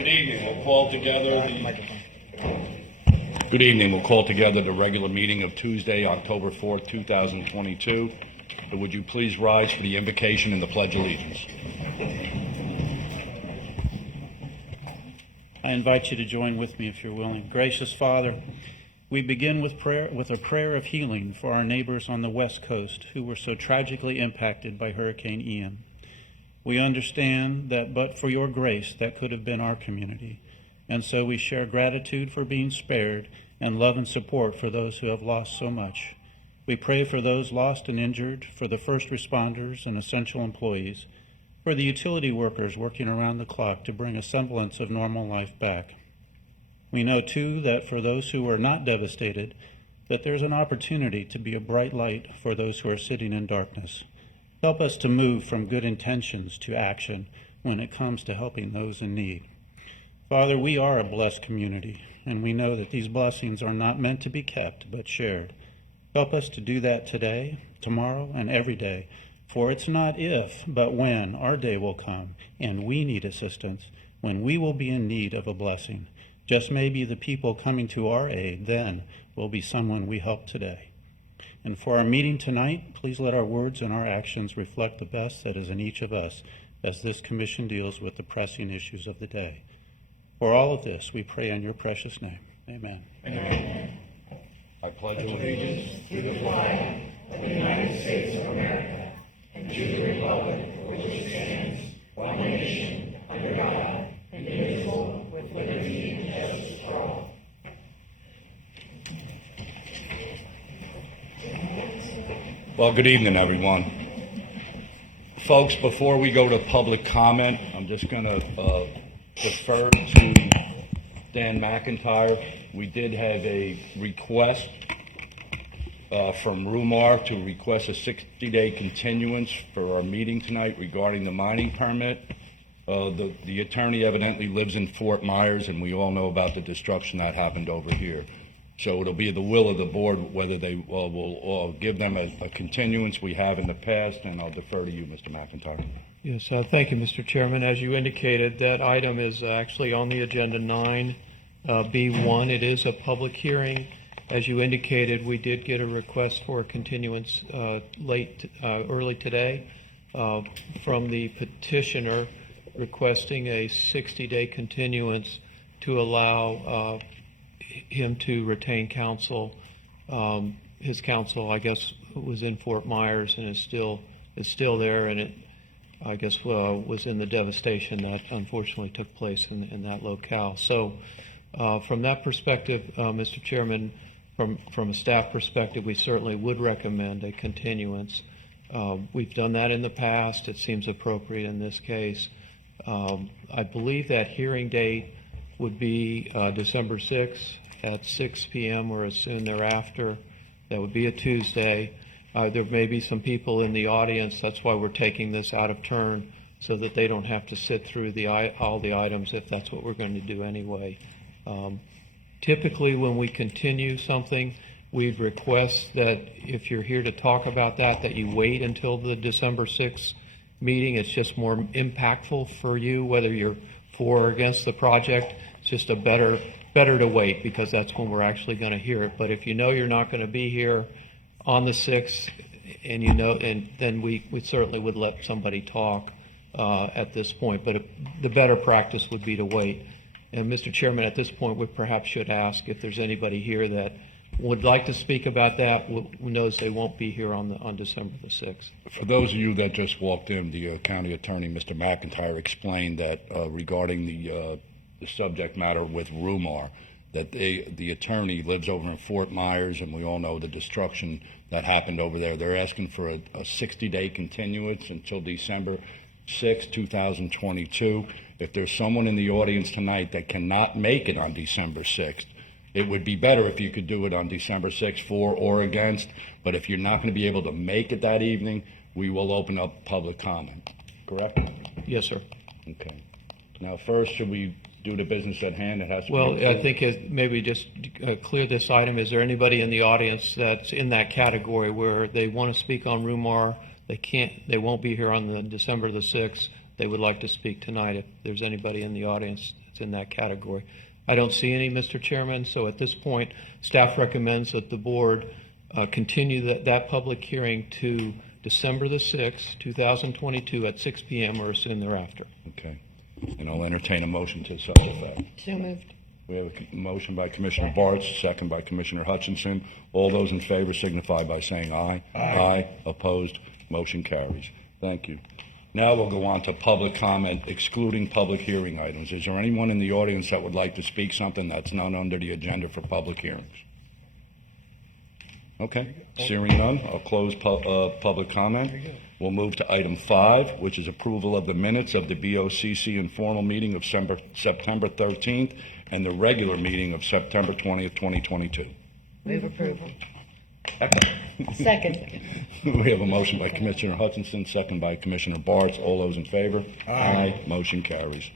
Good evening. We'll call together the regular meeting of Tuesday, October 4th, 2022. Would you please rise for the invocation and the Pledge of Allegiance? I invite you to join with me if you're willing. Gracious Father, we begin with a prayer of healing for our neighbors on the West Coast who were so tragically impacted by Hurricane Ian. We understand that but for your grace, that could have been our community. And so we share gratitude for being spared and love and support for those who have lost so much. We pray for those lost and injured, for the first responders and essential employees, for the utility workers working around the clock to bring a semblance of normal life back. We know, too, that for those who are not devastated, that there's an opportunity to be a bright light for those who are sitting in darkness. Help us to move from good intentions to action when it comes to helping those in need. Father, we are a blessed community, and we know that these blessings are not meant to be kept, but shared. Help us to do that today, tomorrow, and every day, for it's not if, but when our day will come, and we need assistance, when we will be in need of a blessing. Just maybe the people coming to our aid then will be someone we help today. And for our meeting tonight, please let our words and our actions reflect the best that is in each of us as this commission deals with the pressing issues of the day. For all of this, we pray in your precious name. Amen. Amen. I pledge allegiance to the flag of the United States of America and to the republic for which it stands, one nation, under God, indivisible, with liberty and justice for all. Well, good evening, everyone. Folks, before we go to public comment, I'm just going to defer to Dan McIntyre. We did have a request from Rumar to request a 60-day continuance for our meeting tonight regarding the mining permit. The attorney evidently lives in Fort Myers, and we all know about the destruction that happened over here. So it'll be the will of the board whether they will give them a continuance we have in the past, and I'll defer to you, Mr. McIntyre. Yes, thank you, Mr. Chairman. As you indicated, that item is actually on the agenda 9B1. It is a public hearing. As you indicated, we did get a request for a continuance early today from the petitioner requesting a 60-day continuance to allow him to retain counsel. His counsel, I guess, was in Fort Myers and is still there, and it, I guess, was in the devastation that unfortunately took place in that locale. So, from that perspective, Mr. Chairman, from a staff perspective, we certainly would recommend a continuance. We've done that in the past. It seems appropriate in this case. I believe that hearing date would be December 6th at 6 p.m. or as soon thereafter. That would be a Tuesday. There may be some people in the audience. That's why we're taking this out of turn, so that they don't have to sit through all the items if that's what we're going to do anyway. Typically, when we continue something, we'd request that if you're here to talk about that you wait until the December 6th meeting. It's just more impactful for you, whether you're for or against the project. It's just a better to wait, because that's when we're actually going to hear it. But if you know you're not going to be here on the 6th, and then we certainly would let somebody talk at this point. But the better practice would be to wait. And Mr. Chairman, at this point, we perhaps should ask if there's anybody here that would like to speak about that, who knows they won't be here on December the 6th. For those of you that just walked in, the county attorney, Mr. McIntyre, explained that regarding the subject matter with Rumar, that the attorney lives over in Fort Myers, and we all know the destruction that happened over there. They're asking for a 60-day continuance until December 6, 2022. If there's someone in the audience tonight that cannot make it on December 6th, it would be better if you could do it on December 6th, for or against. But if you're not going to be able to make it that evening, we will open up public comment. Correct? Yes, sir. Okay. Now, first, should we do the business at hand? It has to Well, be I think maybe just clear this item. Is there anybody in the audience that's in that category where they want to speak on Rumar? They won't be here on the December the 6th. They would like to speak tonight. If there's anybody in the audience It's in that category. I don't see any, Mr. Chairman, so at this point, staff recommends that the board continue that public hearing to December the 6th, 2022 at 6 p.m. or soon thereafter. Okay. And I'll entertain a motion to such effect. So moved. We have a motion by Commissioner Bartz, second by Commissioner Hutchinson. All those in favor signify by saying aye. Aye. Opposed? Motion carries. Thank you. Now we'll go on to public comment excluding public hearing items. Is there anyone in the audience that would like to speak something that's not under the agenda for public hearings? Okay, hearing none, I'll close public comment. We'll move to item 5, which is approval of the minutes of the BOCC informal meeting of September 13th and the regular meeting of September 20th, 2022. Move approval. Second. We have a motion by Commissioner Hutchinson, second by Commissioner Bartz. All those in favor? Aye. Motion carries.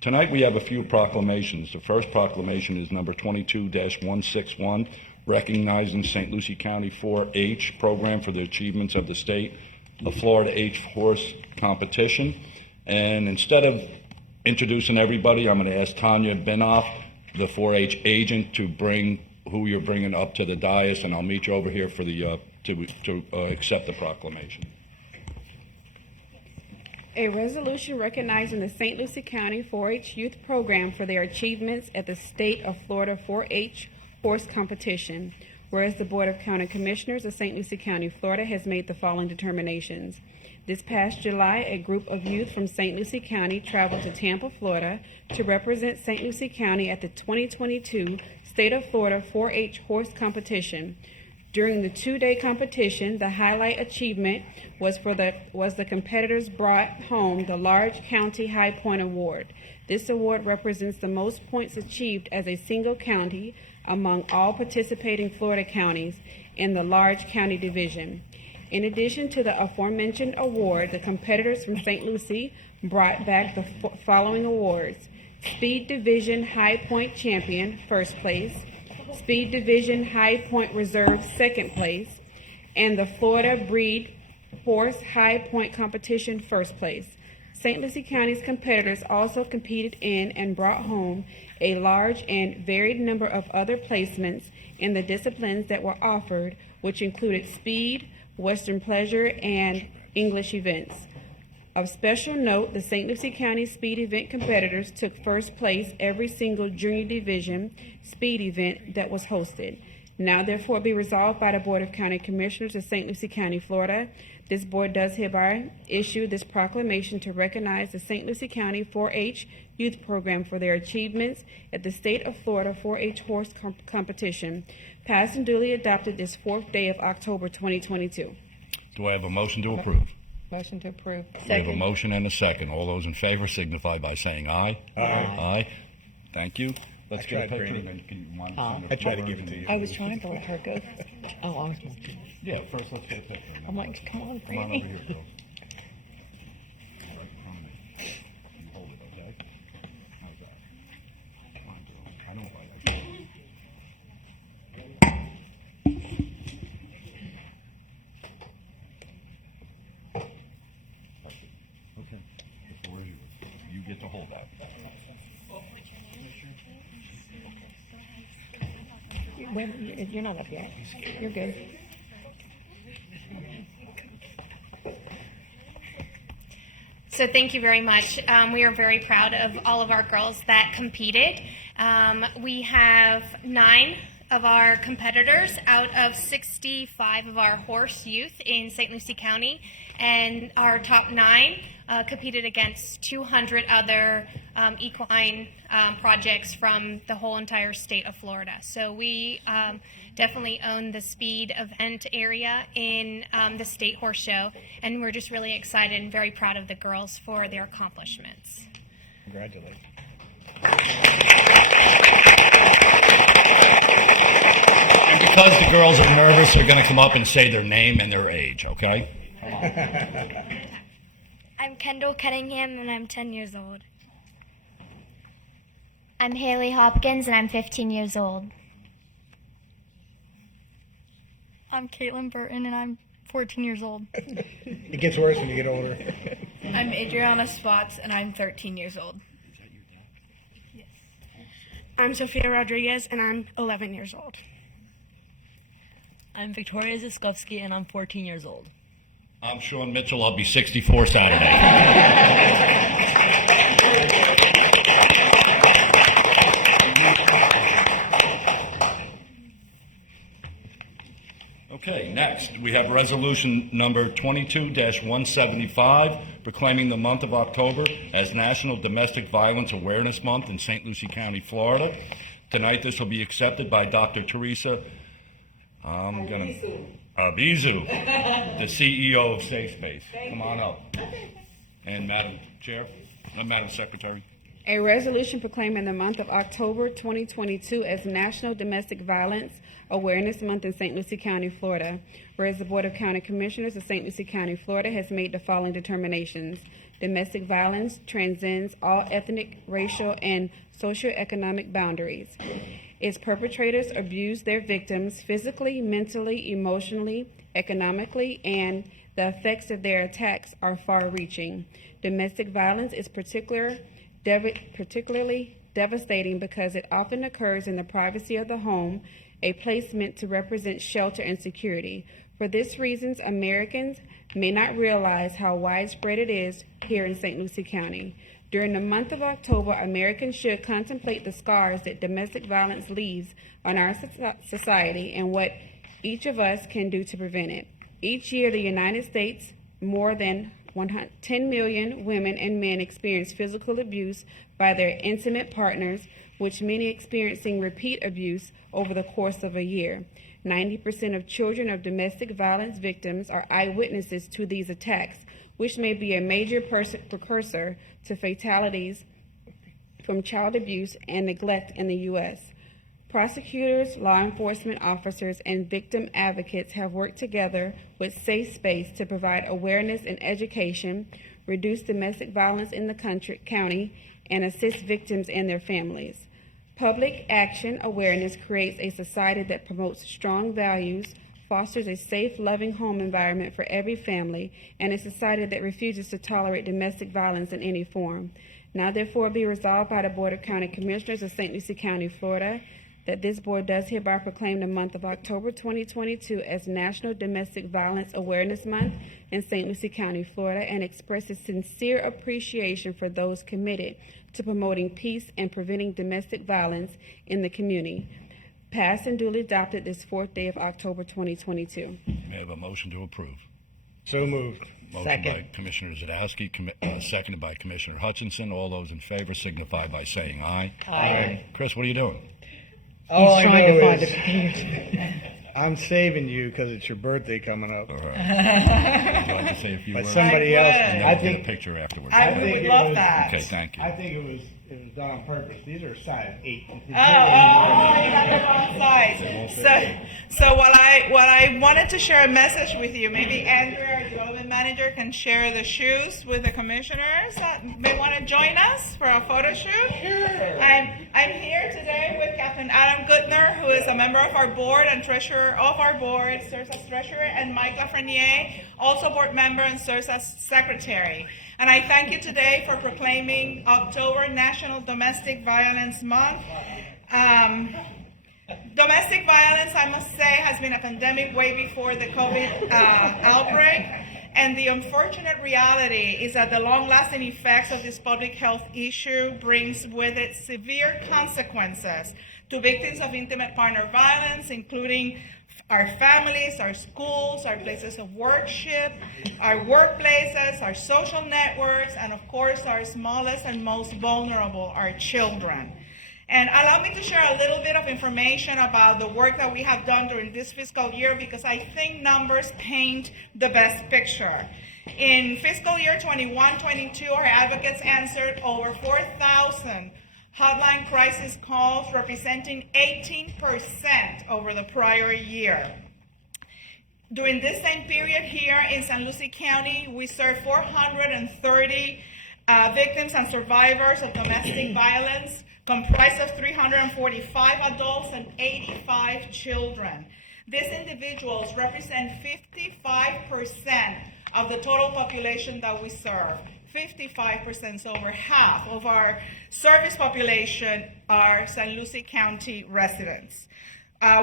Tonight we have a few proclamations. The first proclamation is number 22-161, recognizing St. Lucie County 4-H program for the achievements of the state of Florida H-Horse competition. And instead of introducing everybody, I'm going to ask Tanya Benoff, the 4-H agent, to bring who you're bringing up to the dais, and I'll meet you over here for the to accept the proclamation. A resolution recognizing the St. Lucie County 4-H Youth Program for their achievements at the State of Florida 4-H Horse Competition. Whereas the Board of County Commissioners of St. Lucie County, Florida has made the following determinations. This past July, a group of youth from St. Lucie County traveled to Tampa, Florida to represent St. Lucie County at the 2022 State of Florida 4-H Horse Competition. During the 2-day competition, the highlight achievement was the competitors brought home the Large County High Point Award. This award represents the most points achieved as a single county among all participating Florida counties in the Large County Division. In addition to the aforementioned award, the competitors from St. Lucie brought back the following awards: Speed Division High Point Champion, first place; Speed Division High Point Reserve, second place; and the Florida Breed Horse High Point Competition, first place. St. Lucie County's competitors also competed in and brought home a large and varied number of other placements in the disciplines that were offered, which included speed, Western pleasure, and English events. Of special note, the St. Lucie County speed event competitors took first place every single junior division speed event that was hosted. Now therefore be resolved by the Board of County Commissioners of St. Lucie County, Florida. This board does hereby issue this proclamation to recognize the St. Lucie County 4-H Youth Program for their achievements at the State of Florida 4-H Horse Competition, passed and duly adopted this 4th day of October 2022. Do I have a motion to approve? Motion to approve. We have a motion and a second. All those in favor signify by saying aye. Aye. Aye. Thank you. Let's get a picture. I tried to give it to you. I was trying to let her go. Oh, I was. Yeah, first let's get a picture. I'm like, come on, Come on over Brandy. here, girl. You hold it, okay? How's that? Come on, girl. I don't like that. Okay. The floor is yours. You get to hold that. Wait, you're not up yet. You're good. So thank you very much. We are very proud of all of our girls that competed. We have 9 of our competitors out of 65 of our horse youth in St. Lucie County, and our top 9 competed against 200 other equine projects from the whole entire state of Florida. So we definitely own the speed event area in the State Horse Show, and we're just really excited and very proud of the girls for their accomplishments. Congratulations. And because the girls are nervous, they're going to come up and say their name and their age, okay? I'm Kendall Cunningham, and I'm 10 years old. I'm Haley Hopkins, and I'm 15 years old. I'm Caitlin Burton, and I'm 14 years old. It gets worse when you get older. I'm Adriana Spots, and I'm 13 years old. I'm Sofia Rodriguez, and I'm 11 years old. I'm Victoria Ziskowski, and I'm 14 years old. I'm Sean Mitchell. I'll be 64 Saturday. Okay, next, we have resolution number 22-175, proclaiming the month of October as National Domestic Violence Awareness Month in St. Lucie County, Florida. Tonight, this will be accepted by Dr. Teresa Arbizu, the CEO of Safe Space. Come on up. And Madam Secretary. A resolution proclaiming the month of October 2022 as National Domestic Violence Awareness Month in St. Lucie County, Florida. Whereas the Board of County Commissioners of St. Lucie County, Florida has made the following determinations. Domestic violence transcends all ethnic, racial, and socioeconomic boundaries. Its perpetrators abuse their victims physically, mentally, emotionally, economically, and the effects of their attacks are far-reaching. Domestic violence is particularly devastating because it often occurs in the privacy of the home, a place meant to represent shelter and security. For this reason, Americans may not realize how widespread it is here in St. Lucie County. During the month of October, Americans should contemplate the scars that domestic violence leaves on our society and what each of us can do to prevent it. Each year, the United States, more than 10 million women and men experience physical abuse by their intimate partners, which many experiencing repeat abuse over the course of a year. 90% of children of domestic violence victims are eyewitnesses to these attacks, which may be a major precursor to fatalities from child abuse and neglect in the U.S. Prosecutors, law enforcement officers, and victim advocates have worked together with Safe Space to provide awareness and education, reduce domestic violence in the county, and assist victims and their families. Public action awareness creates a society that promotes strong values, fosters a safe, loving home environment for every family, and a society that refuses to tolerate domestic violence in any form. Now therefore be resolved by the Board of County Commissioners of St. Lucie County, Florida, that this board does hereby proclaim the month of October 2022 as National Domestic Violence Awareness Month in St. Lucie County, Florida, and expresses sincere appreciation for those committed to promoting peace and preventing domestic violence in the community. Passed and duly adopted this 4th day of October 2022. May I have a motion to approve? So moved. Motion by Commissioner Zadowski, seconded by Commissioner Hutchinson. All those in favor signify by saying aye. Aye. Chris, what are you doing? All I trying to know find is a I'm saving you because it's your birthday coming up. All right. Would you like to say a few But words? somebody else, And then I we'll get a think, picture afterwards. I think it was, Okay, thank you. I think it was done on purpose. These are size 8. You got the wrong size. So what I wanted to share a message with you. Maybe Andrew, our development manager, can share the shoes with the commissioners that may want to join us for a photo shoot. Sure. I'm here today with Captain Adam Goodner, who is a member of our board and treasurer of our board, serves as treasurer, and Mike Lafreniere, also board member and serves as secretary. And I thank you today for proclaiming October National Domestic Violence Month. Domestic violence, I must say, has been a pandemic way before the COVID outbreak. And the unfortunate reality is that the long-lasting effects of this public health issue brings with it severe consequences to victims of intimate partner violence, including our families, our schools, our places of worship, our workplaces, our social networks, and of course our smallest and most vulnerable, our children. And allow me to share a little bit of information about the work that we have done during this fiscal year, because I think numbers paint the best picture. In fiscal year 21-22, our advocates answered over 4,000 hotline crisis calls, representing 18% over the prior year. During this same period here in San Lucie County, we served 430 victims and survivors of domestic violence, comprised of 345 adults and 85 children. These individuals represent 55% of the total population that we serve. 55%, so over half of our service population are San Lucie County residents.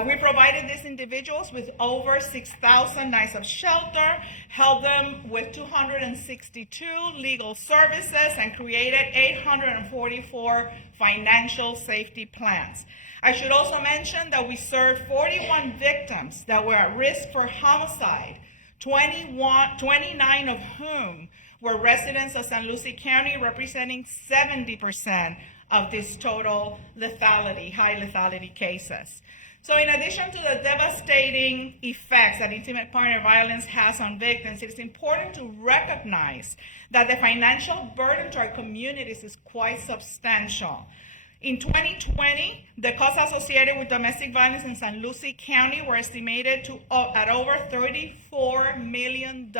We provided these individuals with over 6,000 nights of shelter, helped them with 262 legal services, and created 844 financial safety plans. I should also mention that we served 41 victims that were at risk for homicide, 29 of whom were residents of San Lucie County, representing 70% of this total lethality, high lethality cases. So in addition to the devastating effects that intimate partner violence has on victims, it is important to recognize that the financial burden to our communities is quite substantial. In 2020, the costs associated with domestic violence in San Lucie County were estimated at over $34 million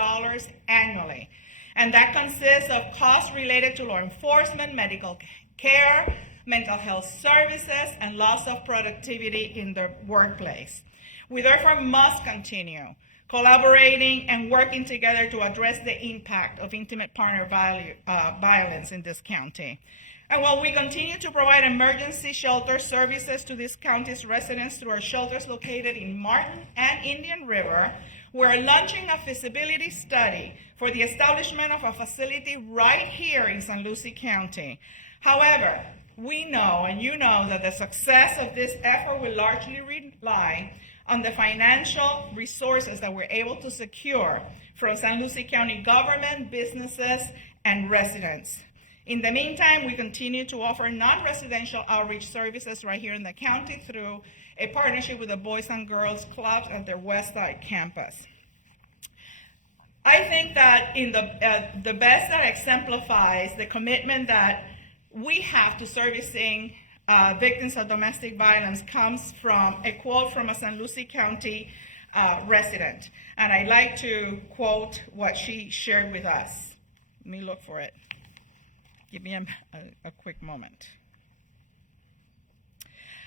annually. And that consists of costs related to law enforcement, medical care, mental health services, and loss of productivity in the workplace. We therefore must continue collaborating and working together to address the impact of intimate partner violence in this county. And while we continue to provide emergency shelter services to this county's residents through our shelters located in Martin and Indian River, we're launching a feasibility study for the establishment of a facility right here in San Lucie County. However, we know, and you know, that the success of this effort will largely rely on the financial resources that we're able to secure from San Lucie County government, businesses, and residents. In the meantime, we continue to offer non-residential outreach services right here in the county through a partnership with the Boys and Girls Clubs at their Westside campus. I think that in the best that exemplifies the commitment that we have to servicing victims of domestic violence comes from a quote from a San Lucie County resident. And I'd like to quote what she shared with us. Let me look for it. Give me a quick moment.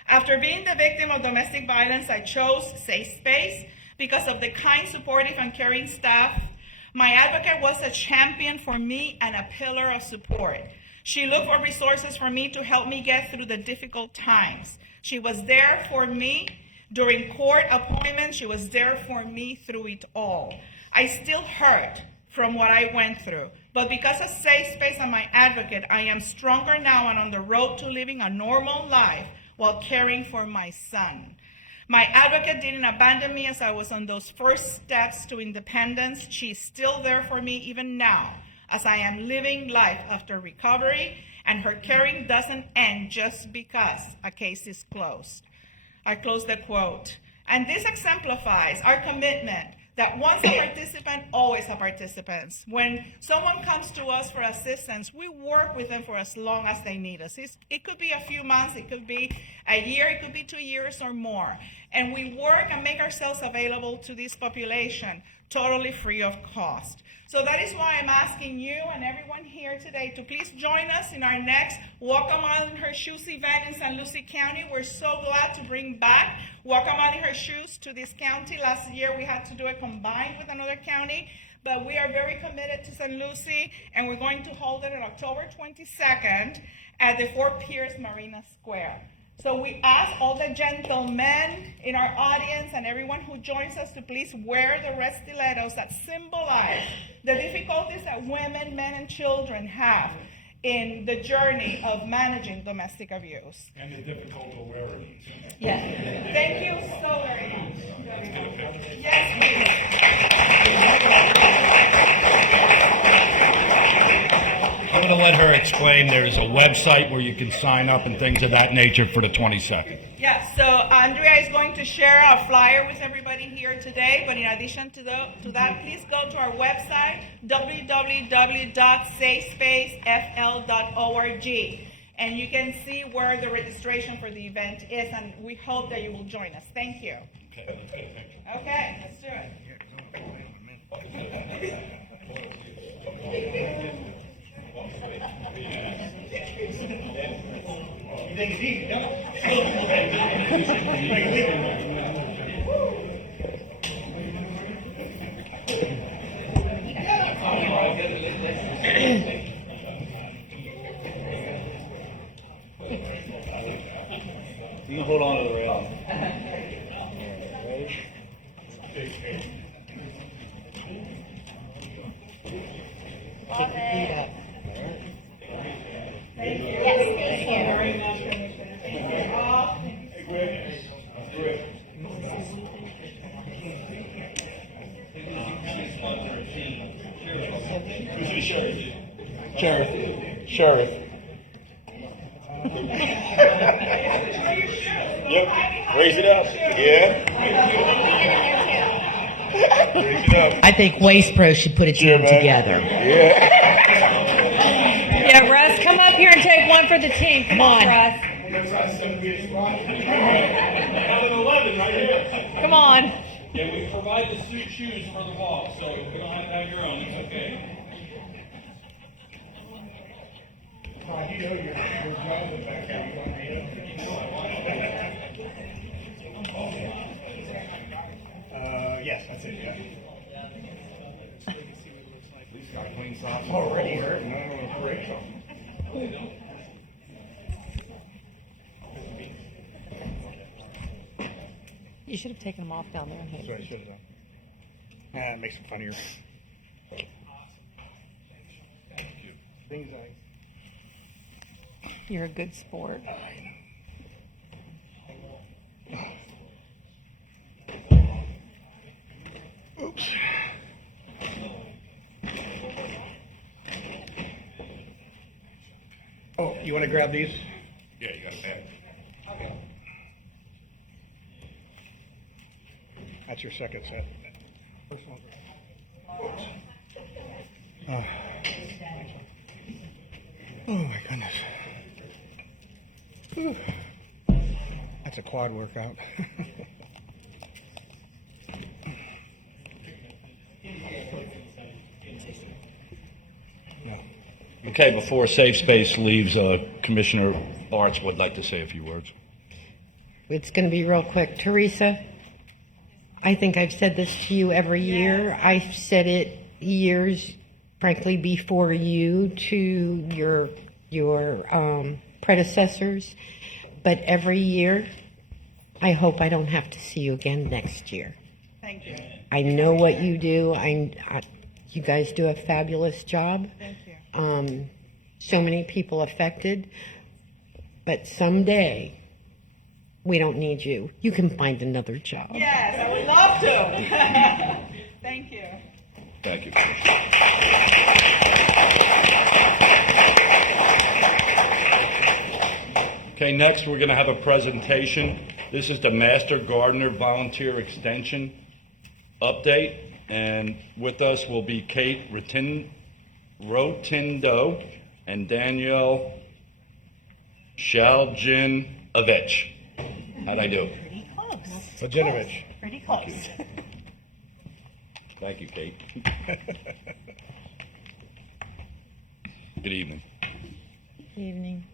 After being the victim of domestic violence, I chose Safe Space because of the kind, supportive, and caring staff. My advocate was a champion for me and a pillar of support. She looked for resources for me to help me get through the difficult times. She was there for me during court appointments. She was there for me through it all. I still hurt from what I went through, but because of Safe Space and my advocate, I am stronger now and on the road to living a normal life while caring for my son. My advocate didn't abandon me as I was on those first steps to independence. She's still there for me even now, as I am living life after recovery, and her caring doesn't end just because a case is closed. I close the quote. And this exemplifies our commitment that once a participant, always a participant. When someone comes to us for assistance, we work with them for as long as they need us. It could be a few months, it could be a year, it could be 2 years or more. And we work and make ourselves available to this population totally free of cost. So that is why I'm asking you and everyone here today to please join us in our next Walk a Mile in Her Shoes event in San Lucie County. We're so glad to bring back Walk a Mile in Her Shoes to this county. Last year we had to do it combined with another county, but we are very committed to San Lucie, and we're going to hold it on October 22nd at the Fort Pierce Marina Square. So we ask all the gentlemen in our audience and everyone who joins us to please wear the red stilettos that symbolize the difficulties that women, men, and children have in the journey of managing domestic abuse. And the difficult to wear it. Yes. Thank you so very much. Yes, I'm going to let her explain. There's a website where you can sign up and things of that nature for the 22nd. Yeah, so Andrea is going to share our flyer with everybody here today, but in addition to that, please go to our website, www.safespacefl.org, and you can see where the registration for the event is, and we hope that you will join us. Thank you. Okay, let's do it. Love it. Sheriff. Yep. Raise it up. Yeah. Raise it up. I think Waste Pro should put a team together. Yeah. Yeah, Russ, come up here and take one for the team. Come on, Russ. Come on. Yeah, we provide the suit shoes for the walk, so you don't have to have your own, it's okay. You know your job is back there. Yes, that's it, yeah. I'm already hurting. I don't want to break something. You should have taken them off down there. That's what I should have done. It makes it funnier. Things like. You're a good sport. Oops. Oh, you want to grab these? Yeah, you got that. That's your second set. First one's right. Oh my goodness. Whew. That's a quad workout. No. Okay, before Safe Space leaves, Commissioner Arts would like to say a few words. It's going to be real quick. Teresa, I think I've said this to you every year. I've said it years, frankly, before you to your predecessors. But every year, I hope I don't have to see you again next year. Thank you. I know what you do. You guys do a fabulous job. Thank you. So many people affected. But someday, we don't need you. You can find another job. Yes, I would love to. Thank you. Thank you. Okay, next we're going to have a presentation. This is the Master Gardener Volunteer Extension update. And with us will be Kate Rotindo and Danielle Shaljinovich. How'd I do? Pretty close. Vajinovich. Pretty close. Thank you, Kate. Good evening. Evening.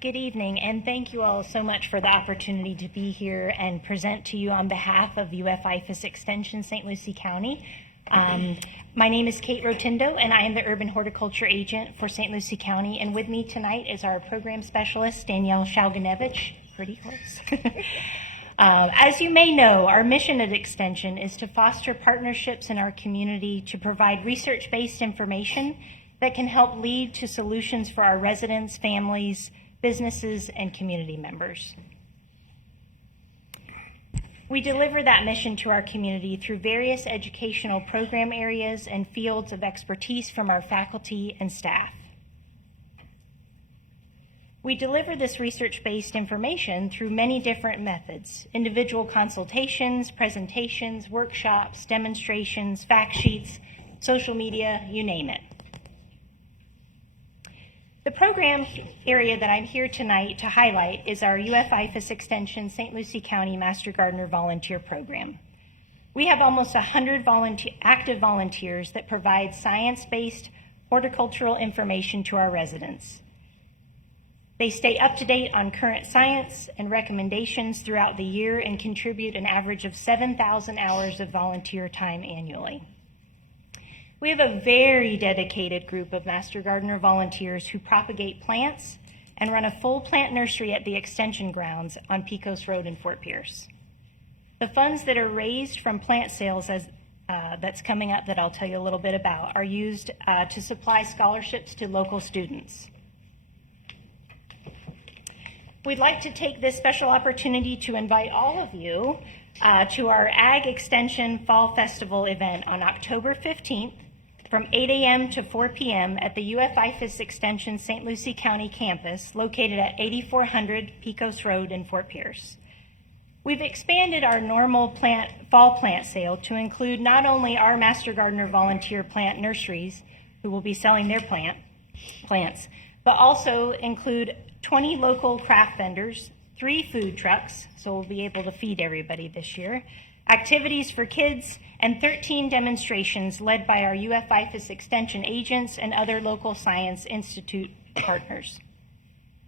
Good evening, and thank you all so much for the opportunity to be here and present to you on behalf of UF-IFAS Extension St. Lucie County. My name is Kate Rotindo, and I am the Urban Horticulture Agent for St. Lucie County, and with me tonight is our Program Specialist, Danielle Shalganevich. Pretty close. As you may know, our mission at Extension is to foster partnerships in our community to provide research-based information that can help lead to solutions for our residents, families, businesses, and community members. We deliver that mission to our community through various educational program areas and fields of expertise from our faculty and staff. We deliver this research-based information through many different methods: individual consultations, presentations, workshops, demonstrations, fact sheets, social media, you name it. The program area that I'm here tonight to highlight is our UF-IFAS Extension St. Lucie County Master Gardener Volunteer Program. We have almost 100 active volunteers that provide science-based horticultural information to our residents. They stay up to date on current science and recommendations throughout the year and contribute an average of 7,000 hours of volunteer time annually. We have a very dedicated group of Master Gardener volunteers who propagate plants and run a full plant nursery at the Extension grounds on Pecos Road in Fort Pierce. The funds that are raised from plant sales that's coming up that I'll tell you a little bit about are used to supply scholarships to local students. We'd like to take this special opportunity to invite all of you to our Ag Extension Fall Festival event on October 15th from 8 a.m. to 4 p.m. at the UF-IFAS Extension St. Lucie County campus located at 8400 Pecos Road in Fort Pierce. We've expanded our normal fall plant sale to include not only our Master Gardener volunteer plant nurseries who will be selling their plants, but also include 20 local craft vendors, 3 food trucks, so we'll be able to feed everybody this year, activities for kids, and 13 demonstrations led by our UF-IFAS Extension agents and other local Science Institute partners.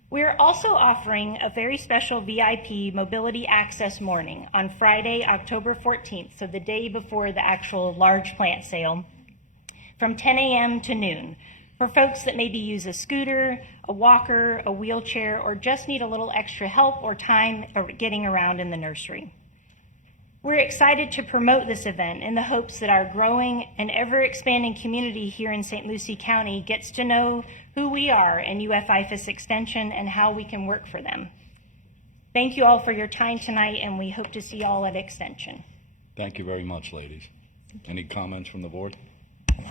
We are also offering a very special VIP mobility access morning on Friday, October 14th, so the day before the actual large plant sale, from 10 a.m. to noon, for folks that maybe use a scooter, a walker, a wheelchair, or just need a little extra help or time getting around in the nursery. We're excited to promote this event in the hopes that our growing and ever-expanding community here in St. Lucie County gets to know who we are in UF-IFAS Extension and how we can work for them. Thank you all for your time tonight, and we hope to see you all at Extension. Thank you very much, ladies. Any comments from the board?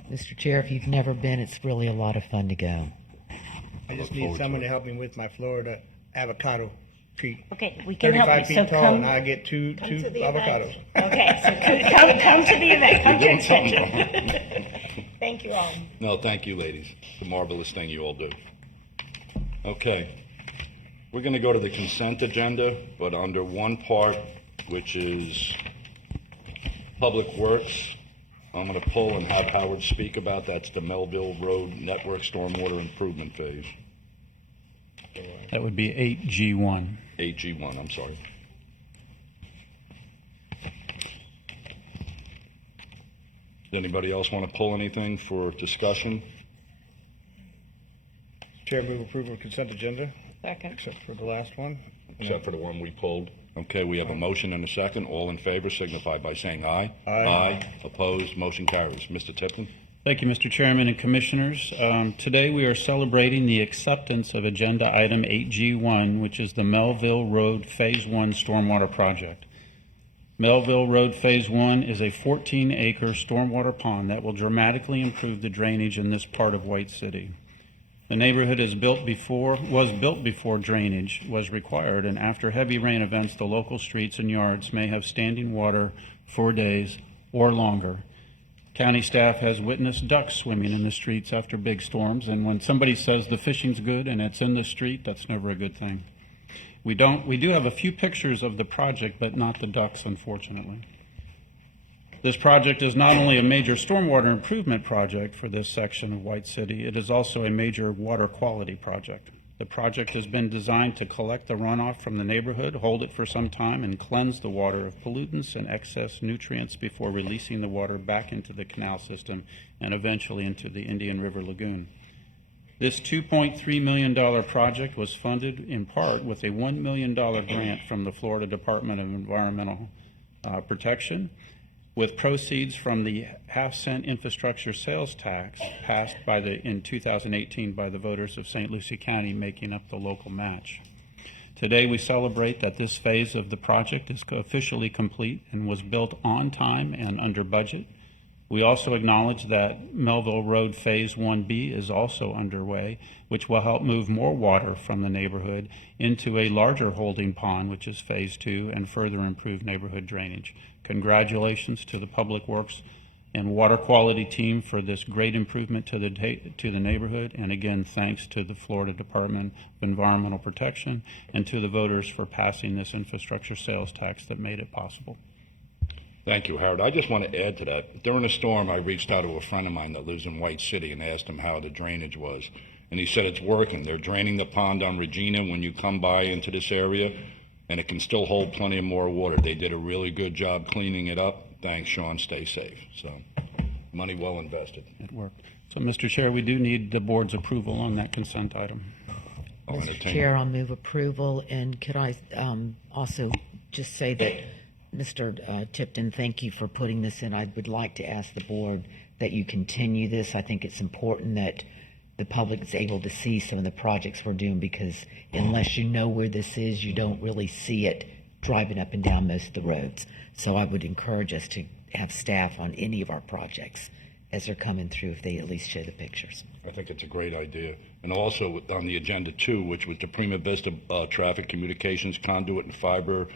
Mr. Chair, if you've never been, it's really a lot of fun to go. I just need someone to help me with my Florida avocado tree. Okay, we can help 35 you. feet So tall, come and I get two to the avocados. event. Okay, so come to the event. Come to You're doing something Extension. Thank you all. No, thank you, ladies. It's a marvelous thing you all do. Okay. We're going to go to the consent agenda, but under one part, which is Public Works, I'm going to pull and have Howard speak about. That's the Melville Road Network Stormwater Improvement Phase. That would be 8G1. 8G1, I'm sorry. Does anybody else want to pull anything for discussion? Chair, move approval of consent agenda, Second. except for the last one. Except for the one we pulled. Okay, we have a motion and a second. All in favor signify by saying aye. Aye. Aye. Opposed, motion carries. Mr. Tipton? Thank you, Mr. Chairman and Commissioners. Today we are celebrating the acceptance of Agenda Item 8G1, which is the Melville Road Phase 1 Stormwater Project. Melville Road Phase 1 is a 14-acre stormwater pond that will dramatically improve the drainage in this part of White City. The neighborhood was built before drainage was required, and after heavy rain events, the local streets and yards may have standing water for days or longer. County staff has witnessed ducks swimming in the streets after big storms, and when somebody says the fishing's good and it's in the street, that's never a good thing. We do have a few pictures of the project, but not the ducks, unfortunately. This project is not only a major stormwater improvement project for this section of White City, it is also a major water quality project. The project has been designed to collect the runoff from the neighborhood, hold it for some time, and cleanse the water of pollutants and excess nutrients before releasing the water back into the canal system and eventually into the Indian River Lagoon. This $2.3 million project was funded in part with a $1 million grant from the Florida Department of Environmental Protection, with proceeds from the half-cent infrastructure sales tax passed in 2018 by the voters of St. Lucie County, making up the local match. Today we celebrate that this phase of the project is officially complete and was built on time and under budget. We also acknowledge that Melville Road Phase 1B is also underway, which will help move more water from the neighborhood into a larger holding pond, which is Phase 2, and further improve neighborhood drainage. Congratulations to the Public Works and Water Quality team for this great improvement to the neighborhood, and again, thanks to the Florida Department of Environmental Protection and to the voters for passing this infrastructure sales tax that made it possible. Thank you, Howard. I just want to add to that. During a storm, I reached out to a friend of mine that lives in White City and asked him how the drainage was. And he said it's working. They're draining the pond on Regina when you come by into this area, and it can still hold plenty of more water. They did a really good job cleaning it up. Thanks, Sean. Stay safe. So, money well invested. It worked. So, Mr. Chair, we do need the board's approval on that consent item. Mr. Chair, I'll move approval, and could I also just say that Mr. Tipton, thank you for putting this in. I would like to ask the board that you continue this. I think it's important that the public is able to see some of the projects we're doing, because unless you know where this is, you don't really see it driving up and down most of the roads. So I would encourage us to have staff on any of our projects as they're coming through, if they at least show the pictures. I think it's a great idea. And also on the agenda too, which was the Prima Vista Traffic Communications Conduit and Fiber,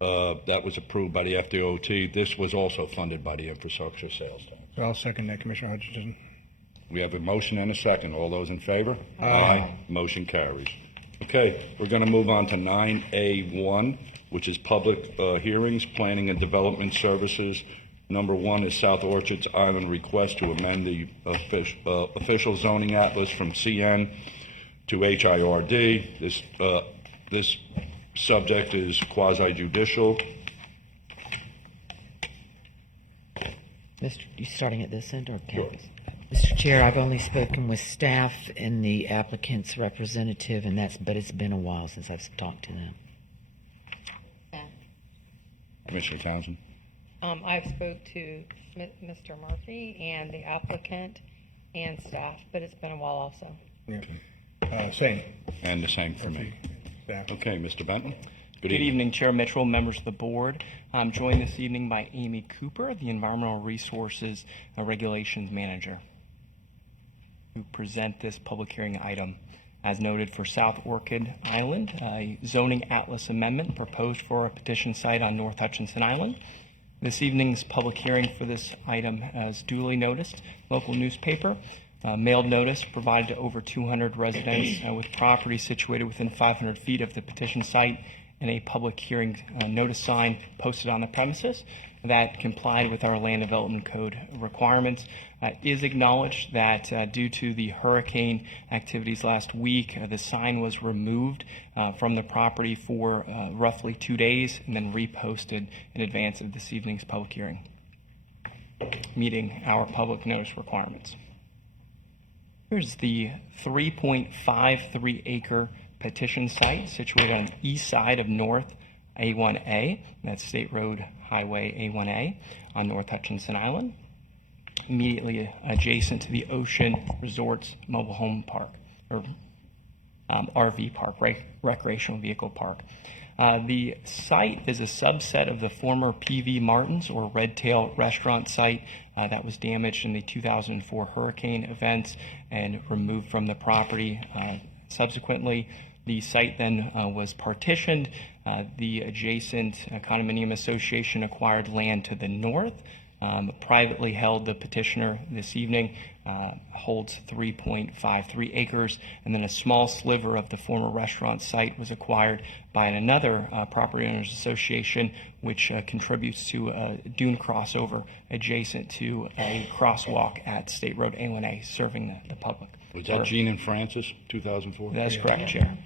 that was approved by the FDOT. This was also funded by the infrastructure sales tax. So I'll second that, Commissioner Hutchinson. We have a motion and a second. All those in favor? Aye. Motion carries. Okay, we're going to move on to 9A1, which is public hearings, planning and development services. Number 1 is South Orchards Island request to amend the official zoning atlas from CN to HIRD. This subject is quasi-judicial. Mr. You starting at this end or campus? Sure. Mr. Chair, I've only spoken with staff and the applicant's representative, and but it's been a while since I've talked to them. Commissioner Townsend. I spoke to Mr. Murphy and the applicant and staff, but it's been a while also. Yeah. Same. And the same for me. Yeah. Okay, Mr. Benton. Good evening, Chair Mitchell, members of the board. I'm joined this evening by Amy Cooper, the Environmental Resources Regulations Manager, to present this public hearing item. As noted, for South Orchid Island, a zoning atlas amendment proposed for a petition site on North Hutchinson Island. This evening's public hearing for this item as duly noticed, local newspaper, mailed notice provided to over 200 residents with property situated within 500 feet of the petition site, and a public hearing notice sign posted on the premises that complied with our land development code requirements. Is acknowledged that due to the hurricane activities last week, the sign was removed from the property for roughly 2 days and then reposted in advance of this evening's public hearing, meeting our public notice requirements. Here's the 3.53 acre petition site situated on the east side of North A1A, that's State Road Highway A1A on North Hutchinson Island, immediately adjacent to the Ocean Resorts Mobile Home Park, or RV Park, Recreational Vehicle Park. The site is a subset of the former P.V. Martin's or Red Tail restaurant site that was damaged in the 2004 hurricane events and removed from the property subsequently. The site then was partitioned. The adjacent condominium association acquired land to the north. Privately held, the petitioner this evening holds 3.53 acres, and then a small sliver of the former restaurant site was acquired by another property owners association, which contributes to a dune crossover adjacent to a crosswalk at State Road A1A, serving the public. Was that Gene and Francis, 2004? That is correct, Chair.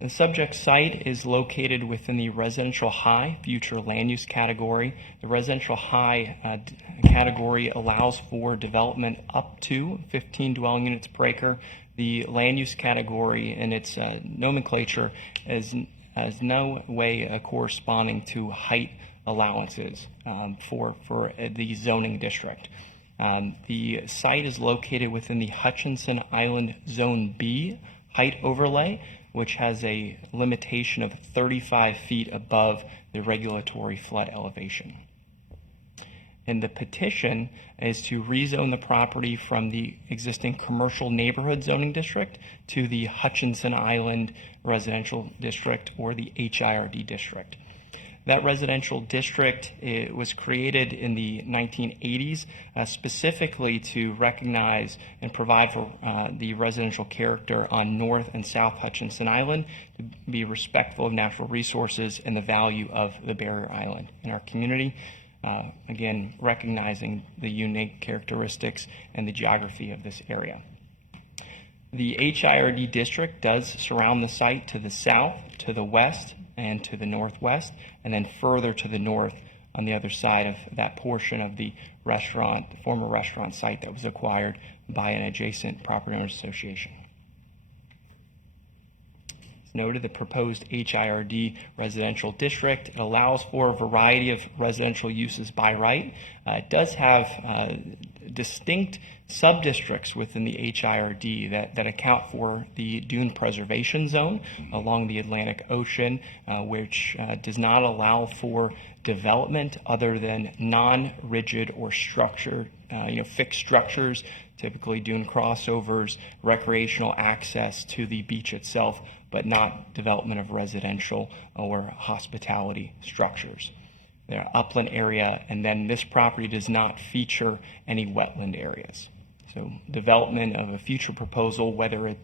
The subject site is located within the residential high future land use category. The residential high category allows for development up to 15 dwelling units per acre. The land use category and its nomenclature has no way corresponding to height allowances for the zoning district. The site is located within the Hutchinson Island Zone B height overlay, which has a limitation of 35 feet above the regulatory flood elevation. And the petition is to rezone the property from the existing commercial neighborhood zoning district to the Hutchinson Island Residential District, or the HIRD district. That residential district was created in the 1980s specifically to recognize and provide for the residential character on North and South Hutchinson Island, to be respectful of natural resources and the value of the barrier island in our community. Again, recognizing the unique characteristics and the geography of this area. The HIRD district does surround the site to the south, to the west, and to the northwest, and then further to the north on the other side of that portion of the restaurant, the former restaurant site that was acquired by an adjacent property owners association. noted, the proposed HIRD residential district. It allows for a variety of residential uses by right. It does have distinct sub-districts within the HIRD that account for the dune preservation zone along the Atlantic Ocean, which does not allow for development other than non-rigid or structured, fixed structures, typically dune crossovers, recreational access to the beach itself, but not development of residential or hospitality structures. Their upland area, and then this property does not feature any wetland areas. So development of a future proposal, whether it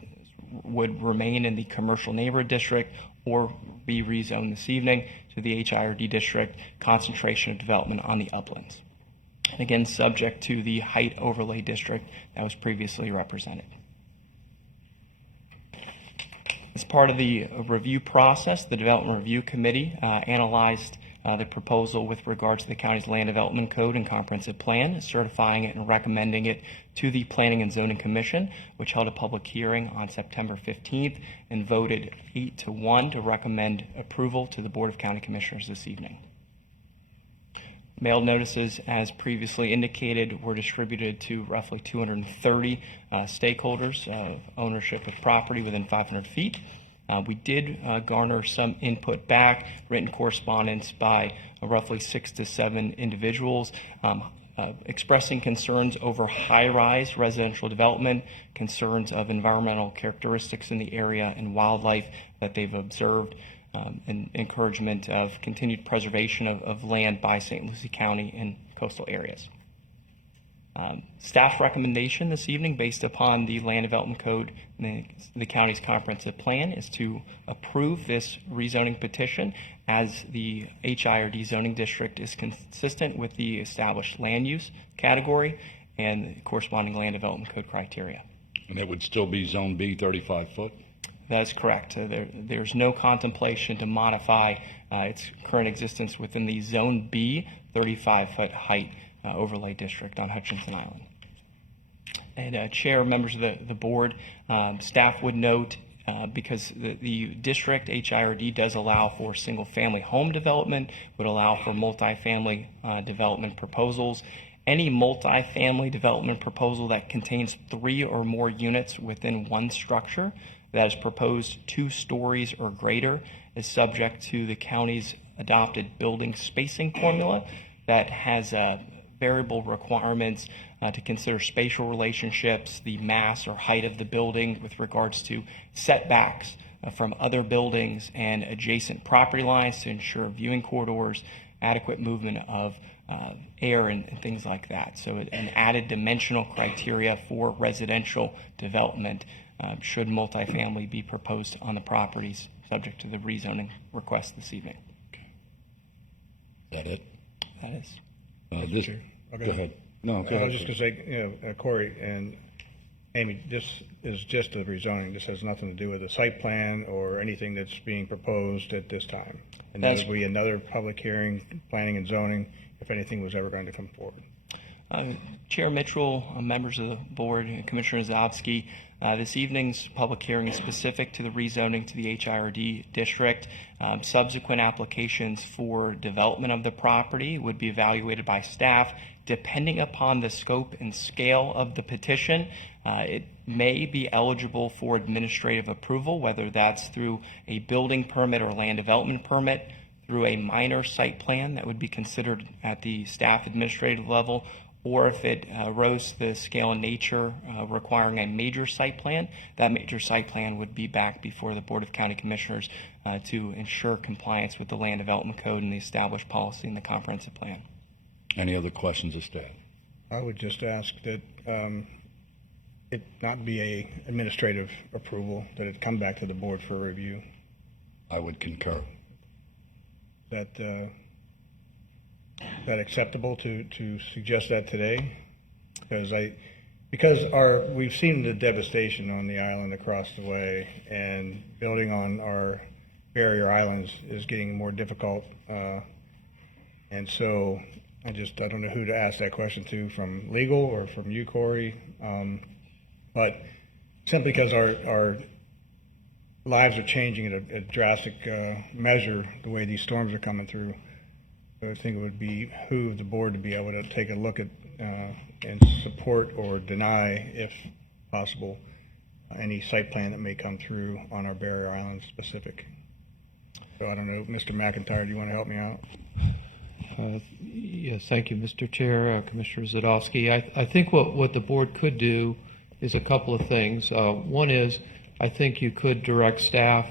would remain in the commercial neighborhood district or be rezoned this evening to the HIRD district, concentration of development on the uplands. And again, subject to the height overlay district that was previously represented. As part of the review process, the Development Review Committee analyzed the proposal with regards to the county's land development code and comprehensive plan, certifying it and recommending it to the Planning and Zoning Commission, which held a public hearing on September 15th and voted 8-1 to recommend approval to the Board of County Commissioners this evening. Mailed notices, as previously indicated, were distributed to roughly 230 stakeholders of ownership of property within 500 feet. We did garner some input back, written correspondence by roughly 6 to 7 individuals expressing concerns over high-rise residential development, concerns of environmental characteristics in the area and wildlife that they've observed, and encouragement of continued preservation of land by St. Lucie County and coastal areas. Staff recommendation this evening, based upon the Land Development Code and the county's comprehensive plan, is to approve this rezoning petition as the HIRD zoning district is consistent with the established land use category and the corresponding Land Development Code criteria. And it would still be Zone B, 35 foot? That is correct. There's no contemplation to modify its current existence within the Zone B 35-foot height overlay district on Hutchinson Island. And Chair, members of the board, staff would note, because the district HIRD does allow for single-family home development, would allow for multifamily development proposals. Any multifamily development proposal that contains 3 or more units within one structure that is proposed 2 stories or greater is subject to the county's adopted building spacing formula that has variable requirements to consider spatial relationships, the mass or height of the building with regards to setbacks from other buildings and adjacent property lines to ensure viewing corridors, adequate movement of air and things like that. So an added dimensional criteria for residential development should multifamily be proposed on the properties subject to the rezoning request this evening. Is that it? That is. Okay. Go ahead. No, go I ahead. was just going to say, Corey and Amy, this is just a rezoning. This has nothing to do with the site plan or anything that's being proposed at this time. And there will be another public hearing, planning and zoning, if anything was ever going to come forward. Chair Mitchell, members of the board, and Commissioner Zalewski, this evening's public hearing is specific to the rezoning to the HIRD district. Subsequent applications for development of the property would be evaluated by staff. Depending upon the scope and scale of the petition, it may be eligible for administrative approval, whether that's through a building permit or land development permit, through a minor site plan that would be considered at the staff administrative level, or if it rose to the scale and nature requiring a major site plan, that major site plan would be back before the Board of County Commissioners to ensure compliance with the Land Development Code and the established policy in the comprehensive plan. Any other questions of staff? I would just ask that it not be a administrative approval, that it come back to the board for review. I would concur. Is that acceptable to suggest that today? Because we've seen the devastation on the island across the way, and building on our barrier islands is getting more difficult. And so I don't know who to ask that question to, from legal or from you, Corey. But simply because our lives are changing at a drastic measure the way these storms are coming through. So I think it would behoove the board to be able to take a look at and support or deny, if possible, any site plan that may come through on our barrier island specific. So I don't know, Mr. McIntyre, do you want to help me out? Yes, thank you, Mr. Chair, Commissioner Zadowski. I think what the board could do is a couple of things. One is, I think you could direct staff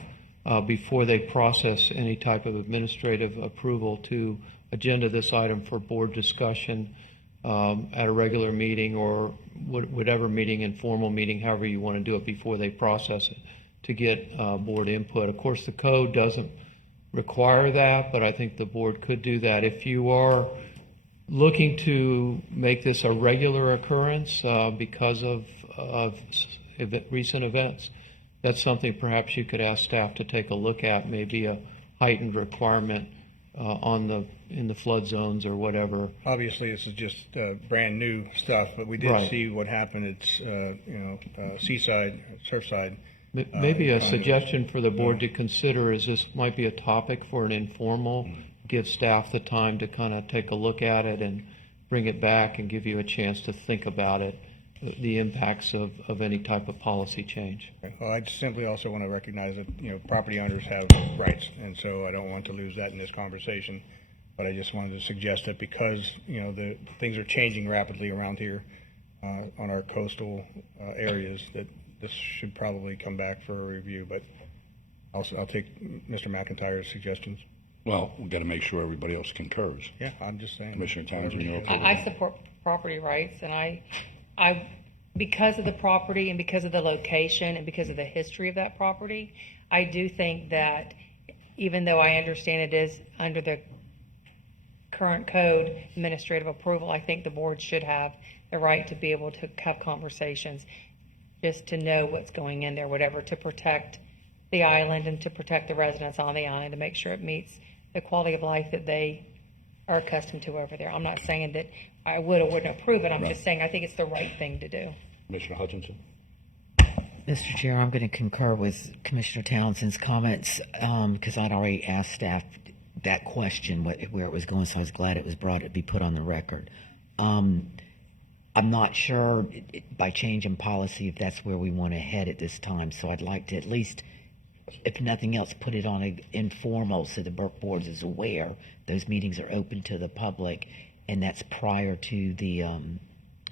before they process any type of administrative approval to agenda this item for board discussion at a regular meeting or whatever meeting, informal meeting, however you want to do it before they process it, to get board input. Of course, the code doesn't require that, but I think the board could do that. If you are looking to make this a regular occurrence because of recent events, that's something perhaps you could ask staff to take a look at, maybe a heightened requirement in the flood zones or whatever. Obviously, this is just brand new stuff, but we did Right. see what happened at Seaside, Surfside. Maybe a suggestion for the board to consider is this might be a topic for an informal, give staff the time to kind of take a look at it and bring it back and give you a chance to think about it, the impacts of any type of policy change. Well, I simply also want to recognize that, property owners have rights, and so I don't want to lose that in this conversation. But I just wanted to suggest that because, the things are changing rapidly around here on our coastal areas, that this should probably come back for a review. But I'll take Mr. McIntyre's suggestions. Well, we've got to make sure everybody else concurs. Yeah, I'm just saying. Commissioner Townsend, you're okay with I that? support property rights, and I, because of the property and because of the location and because of the history of that property, I do think that even though I understand it is under the current code administrative approval, I think the board should have the right to be able to have conversations, just to know what's going in there, whatever, to protect the island and to protect the residents on the island, to make sure it meets the quality of life that they are accustomed to over there. I'm not saying that I would or wouldn't approve it. I'm just saying I think it's the right thing to do. Commissioner Hutchinson? Mr. Chair, I'm going to concur with Commissioner Townsend's comments because I'd already asked staff that question, where it was going, so I was glad it was be put on the record. I'm not sure by change in policy if that's where we want to head at this time, so I'd like to at least, if nothing else, put it on an informal so the board is aware those meetings are open to the public, and that's prior to the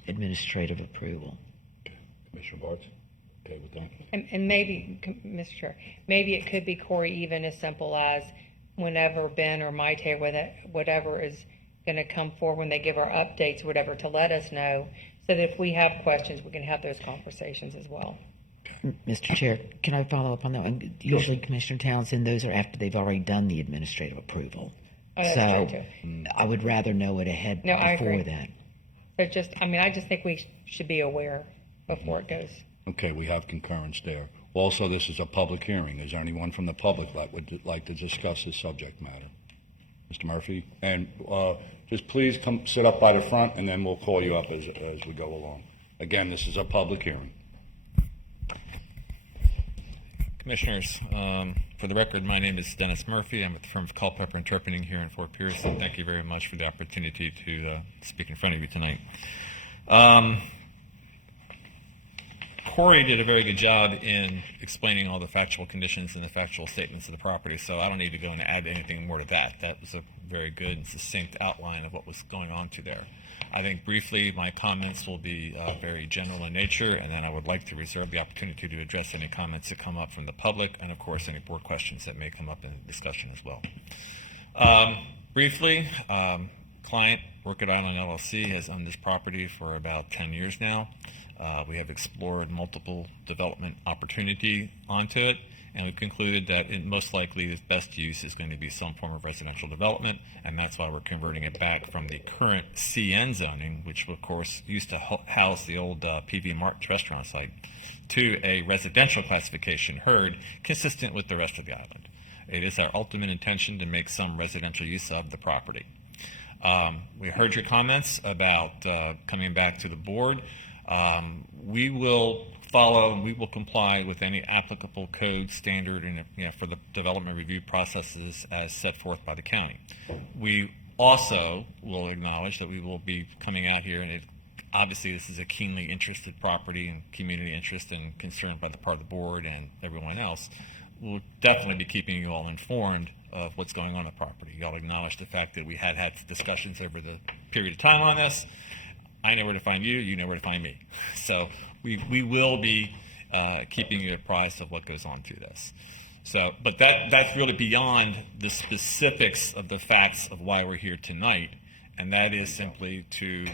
administrative approval. Commissioner Bartz? Okay with that? And maybe, Mr. Chair, maybe it could be, Corey, even as simple as whenever Ben or Maite, whatever is going to come forward when they give our updates, whatever, to let us know, so that if we have questions, we can have those conversations as well. Mr. Chair, can I follow up on that one? Usually, Commissioner Townsend, those are after they've already done the administrative approval. Oh, that's true, too. I would rather know it ahead No, I before agree. that. But I just think we should be aware before it goes. Okay, we have concurrence there. Also, this is a public hearing. Is there anyone from the public that would like to discuss this subject matter? Mr. Murphy? And just please come sit up by the front, and then we'll call you up as we go along. Again, this is a public hearing. Commissioners, for the record, my name is Dennis Murphy. I'm with the firm of Culpeper Interpreting here in Fort Pierce, and thank you very much for the opportunity to speak in front of you tonight. Corey did a very good job in explaining all the factual conditions and the factual statements of the property, so I don't need to go and add anything more to that. That was a very good and succinct outline of what was going on to there. I think briefly my comments will be very general in nature, and then I would like to reserve the opportunity to address any comments that come up from the public, and of course any board questions that may come up in the discussion as well. Briefly, client, Orchid Island LLC, has owned this property for about 10 years now. We have explored multiple development opportunity onto it, and we concluded that most likely the best use is going to be some form of residential development, and that's why we're converting it back from the current CN zoning, which of course used to house the old PV Mart's restaurant site, to a residential classification heard consistent with the rest of the island. It is our ultimate intention to make some residential use of the property. We heard your comments about coming back to the board. We will follow, we will comply with any applicable code standard and, for the development review processes as set forth by the county. We also will acknowledge that we will be coming out here, and obviously this is a keenly interested property and community interest and concern by the part of the board and everyone else. We'll definitely be keeping you all informed of what's going on the property. Y'all acknowledge the fact that we had discussions over the period of time on this. I know where to find you, you know where to find me. So we will be keeping you apprised of what goes on through this. So, but that's really beyond the specifics of the facts of why we're here tonight, and that is simply to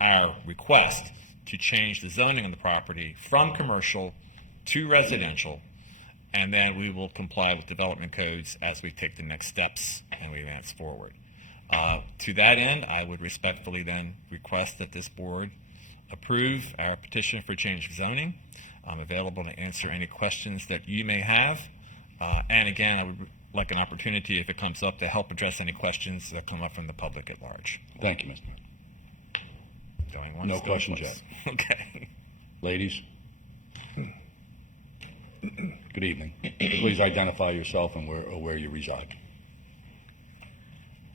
our request to change the zoning on the property from commercial to residential, and then we will comply with development codes as we take the next steps and we advance forward. To that end, I would respectfully then request that this board approve our petition for change of zoning. I'm available to answer any questions that you may have. And again, I would like an opportunity, if it comes up, to help address any questions that come up from the public at large. Thank you, Mr. Going once, No going questions twice. yet. Okay. Ladies? Good evening. Please identify yourself and where you reside.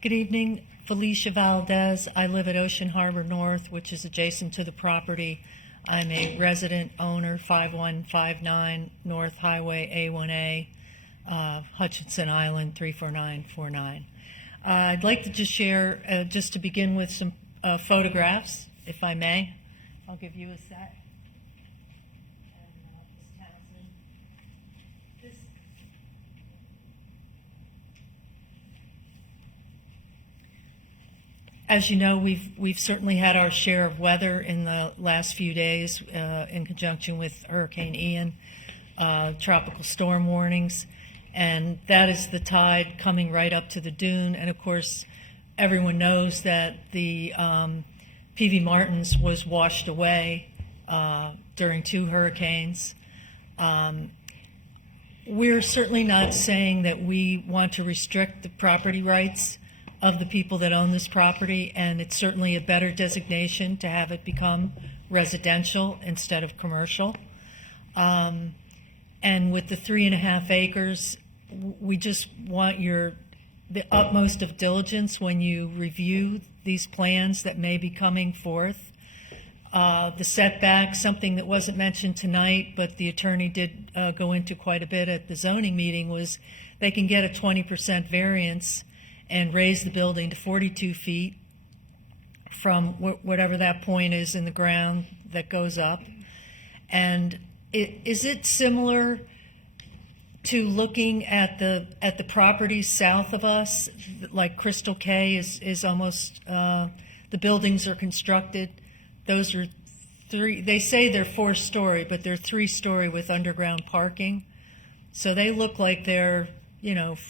Good evening, Felicia Valdez. I live at Ocean Harbor North, which is adjacent to the property. I'm a resident owner, 5159 North Highway A1A, Hutchinson Island, 34949. I'd like to just share, just to begin with, some photographs, if I may. I'll give you a sec. As you know, we've certainly had our share of weather in the last few days in conjunction with Hurricane Ian, tropical storm warnings, and that is the tide coming right up to the dune. And of course, everyone knows that the P.V. Martins was washed away during 2 hurricanes. We're certainly not saying that we want to restrict the property rights of the people that own this property, and it's certainly a better designation to have it become residential instead of commercial. And with the 3.5 acres, we just want the utmost of diligence when you review these plans that may be coming forth. The setback, something that wasn't mentioned tonight, but the attorney did go into quite a bit at the zoning meeting, was they can get a 20% variance and raise the building to 42 feet from whatever that point is in the ground that goes up. And is it similar to looking at the properties south of us, like Crystal Cay is almost, the buildings are constructed. Those are 3, they say they're 4-story, but they're 3-story with underground parking. So they look like they're,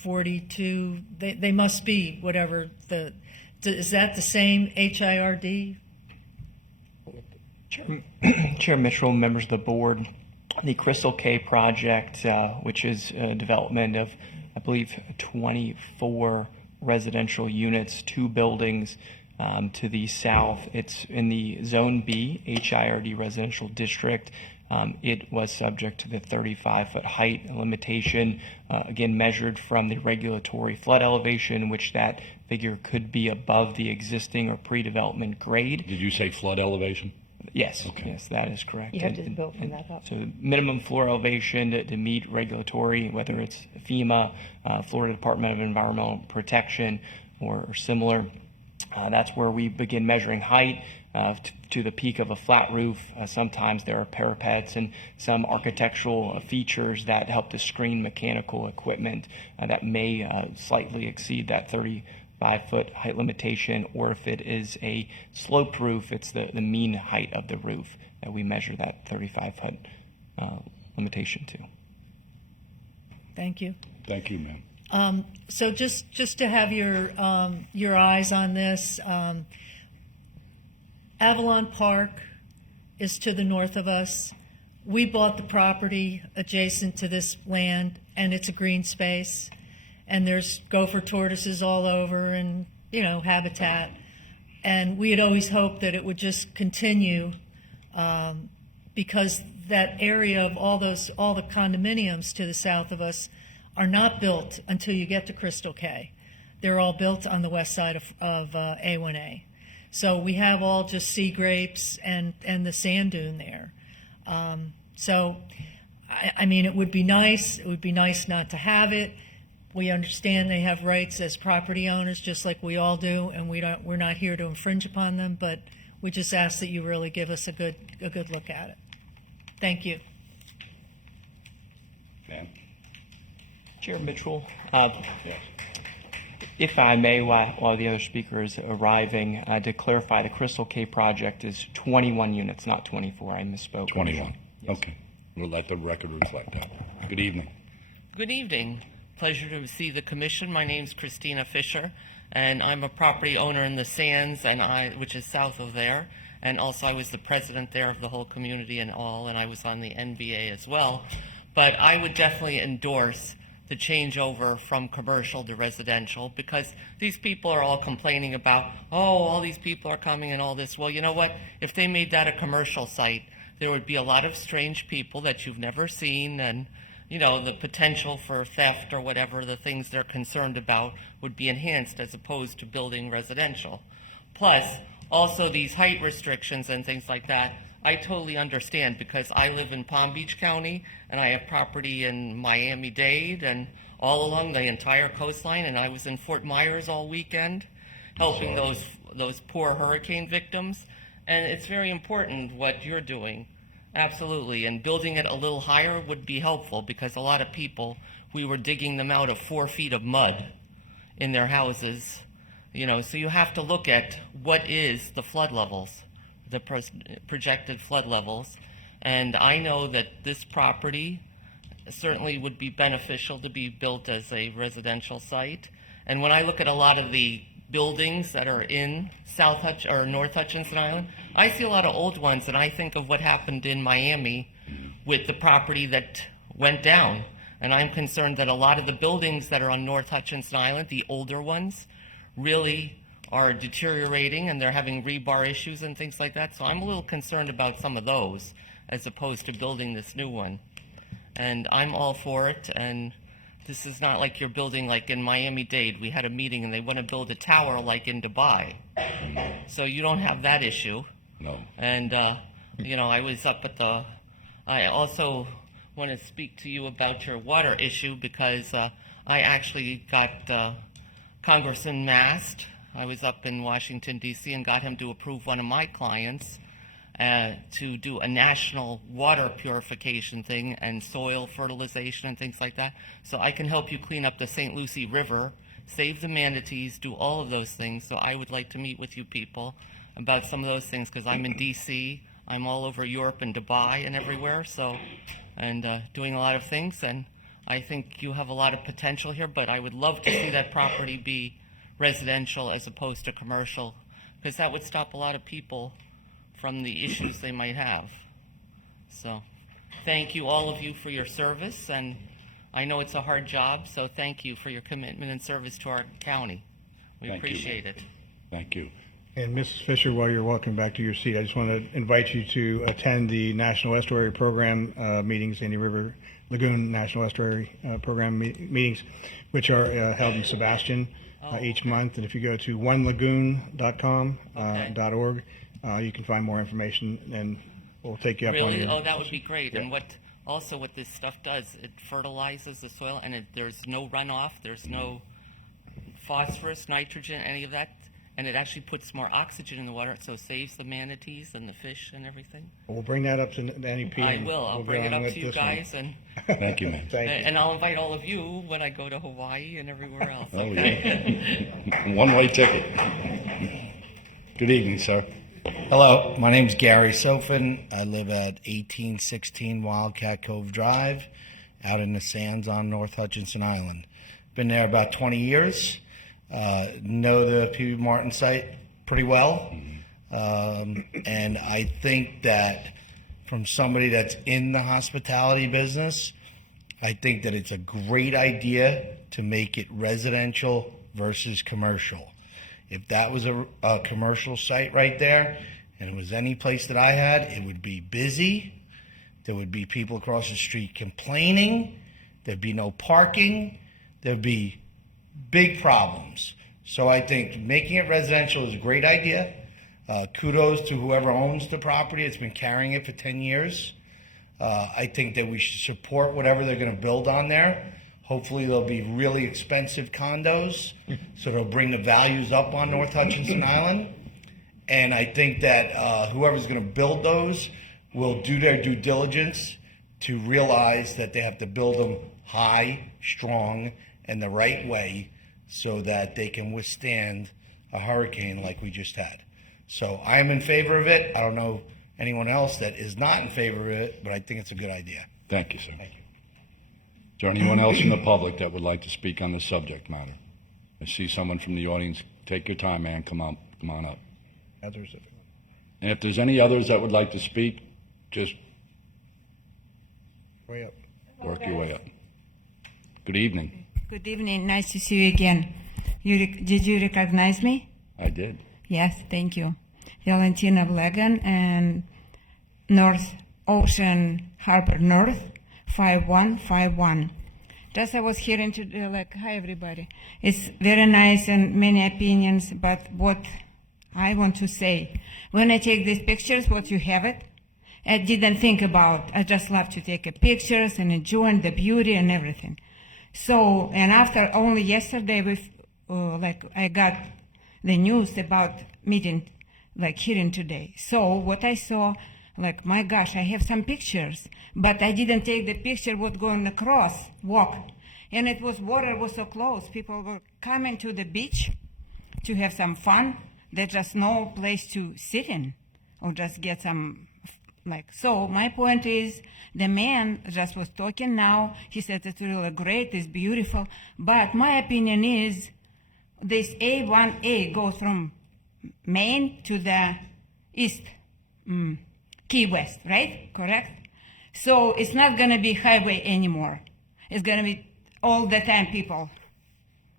42, they must be whatever is that the same HIRD? Chair Mitchell, members of the board, the Crystal Cay project, which is a development of, I believe, 24 residential units, 2 buildings to the south. It's in the Zone B, HIRD residential district. It was subject to the 35-foot height limitation, again measured from the regulatory flood elevation, which that figure could be above the existing or pre-development grade. Did you say flood elevation? Yes, Okay. yes, that is correct. You have to build from that up. So the minimum floor elevation to meet regulatory, whether it's FEMA, Florida Department of Environmental Protection, or similar, that's where we begin measuring height. To the peak of a flat roof. Sometimes there are parapets and some architectural features that help to screen mechanical equipment that may slightly exceed that 35-foot height limitation, or if it is a sloped roof, it's the mean height of the roof that we measure that 35-foot limitation to. Thank you. Thank you, ma'am. So just to have your eyes on this, Avalon Park is to the north of us. We bought the property adjacent to this land, and it's a green space, and there's gopher tortoises all over and, habitat. And we had always hoped that it would just continue because that area of all the condominiums to the south of us are not built until you get to Crystal Cay. They're all built on the west side of A1A. So we have all just sea grapes and the sand dune there. So, I mean, it would be nice. It would be nice not to have it. We understand they have rights as property owners, just like we all do, and we're not here to infringe upon them. But we just ask that you really give us a good look at it. Thank you. Ma'am? Chair Mitchell, if I may, while the other speaker is arriving, to clarify, the Crystal Cay project is 21 units, not 24. I misspoke. 21. Okay. We'll let the record reflect that. Good evening. Good evening. Pleasure to see the commission. My name's Christina Fisher, and I'm a property owner in the Sands, which is south of there. And also I was the president there of the whole community and all, and I was on the NVA as well. But I would definitely endorse the changeover from commercial to residential, because these people are all complaining about, all these people are coming and all this. Well, you know what? If they made that a commercial site, there would be a lot of strange people that you've never seen, and the potential for theft or whatever the things they're concerned about would be enhanced as opposed to building residential. Plus, also these height restrictions and things like that, I totally understand, because I live in Palm Beach County and I have property in Miami-Dade and all along the entire coastline, and I was in Fort Myers all weekend helping those poor hurricane victims. And it's very important what you're doing, absolutely. And building it a little higher would be helpful, because a lot of people, we were digging them out of 4 feet of mud in their houses. So you have to look at what is the flood levels, the projected flood levels. And I know that this property certainly would be beneficial to be built as a residential site. And when I look at a lot of the buildings that are in North Hutchinson Island, I see a lot of old ones, and I think of what happened in Miami with the property that went down. And I'm concerned that a lot of the buildings that are on North Hutchinson Island, the older ones, really are deteriorating, and they're having rebar issues and things like that. So I'm a little concerned about some of those as opposed to building this new one. And I'm all for it, and this is not like you're building like in Miami-Dade. We had a meeting and they want to build a tower like in Dubai. So you don't have that issue. No. And, I was up at I also want to speak to you about your water issue, because I actually got Congressman Mast. I was up in Washington, D.C., and got him to approve one of my clients to do a national water purification thing and soil fertilization and things like that. So I can help you clean up the St. Lucie River, save the manatees, do all of those things. So I would like to meet with you people about some of those things, because I'm in D.C., I'm all over Europe and Dubai and everywhere, and doing a lot of things. And I think you have a lot of potential here, but I would love to see that property be residential as opposed to commercial, because that would stop a lot of people from the issues they might have. So thank you, all of you, for your service, and I know it's a hard job, so thank you for your commitment and service to our county. We appreciate it. Thank you. And Mrs. Fisher, while you're walking back to your seat, I just want to invite you to attend the National Estuary Program meetings, Sandy River Lagoon National Estuary Program meetings, which are held in Sebastian each month. And if you go to onelagoon.com, .org, you can find more information, and we'll take you up on it. Really? Oh, that would be great. Yeah. And what this stuff does, it fertilizes the soil, and there's no runoff, there's no phosphorus, nitrogen, any of that, and it actually puts more oxygen in the water, so it saves the manatees and the fish and everything. We'll bring that up to the NEP. I will. I'll bring it up to you guys, and thank you, man. And I'll invite all of you when I go to Hawaii and everywhere else. Oh, yeah. One-way ticket. Good evening, sir. Hello, my name's Gary Sofin. I live at 1816 Wildcat Cove Drive out in the Sands on North Hutchinson Island. Been there about 20 years. Know the P.B. Martin site pretty well. And I think that from somebody that's in the hospitality business, I think that it's a great idea to make it residential versus commercial. If that was a commercial site right there, and it was any place that I had, it would be busy, There would be people across the street complaining. There'd be no parking. There'd be big problems. So I think making it residential is a great idea. Kudos to whoever owns the property. It's been carrying it for 10 years. I think that we should support whatever they're going to build on there. Hopefully they'll be really expensive condos, so they'll bring the values up on North Hutchinson Island. And I think that whoever's going to build those will do their due diligence to realize that they have to build them high, strong, and the right way so that they can withstand a hurricane like we just had. So I am in favor of it. I don't know anyone else that is not in favor of it, but I think it's a good idea. Thank you, sir. Thank you. Is there anyone else in the public that would like to speak on the subject matter? I see someone from the audience. Take your time, man. Come on up. Others. And if there's any others that would like to speak, just Way up. work your way up. Good evening. Good evening. Nice to see you again. Did you recognize me? I did. Yes, thank you. Valentina Blegan and North Ocean Harbor North, 5151. Just I was hearing to hi everybody. It's very nice and many opinions, but what I want to say, when I take these pictures, what you have it, I didn't think about. I just love to take pictures and enjoy the beauty and everything. So, and after only yesterday, I got the news about meeting, hearing today. So what I saw, my gosh, I have some pictures, but I didn't take the picture what going across, walk. And it was, water was so close. People were coming to the beach to have some fun. There's just no place to sit in or just get some, so my point is, the man just was talking now. He said it's really great, it's beautiful. But my opinion is, this A1A goes from Maine to the east, Key West, right? Correct? So it's not going to be highway anymore. It's going to be all the time people.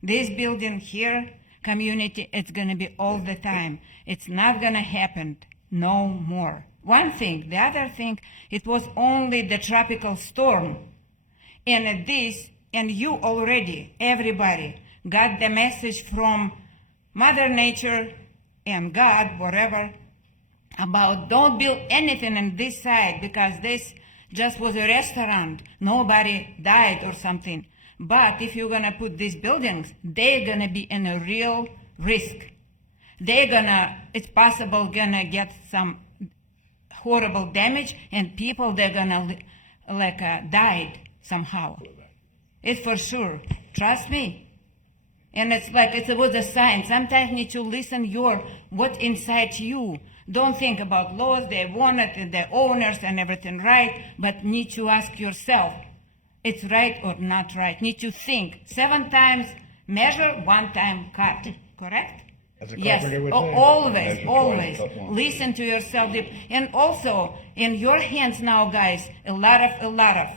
This building here, community, it's going to be all the time. It's not going to happen no more. One thing. The other thing, it was only the tropical storm. And you already, everybody, got the message from Mother Nature and God, whatever, about don't build anything on this side because this just was a restaurant. Nobody died or something. But if you're going to put these buildings, they're going to be in a real risk. It's possible going to get some horrible damage and people, they're going to died somehow. It's for sure. Trust me. And it's it was a sign. Sometimes you need to listen what inside you. Don't think about laws, they want it, and the owners and everything right, but need to ask yourself, it's right or not right. Need to think. 7 times measure, 1 time cut. Correct? Yes, always. Listen to yourself. And also, in your hands now, guys, a lot of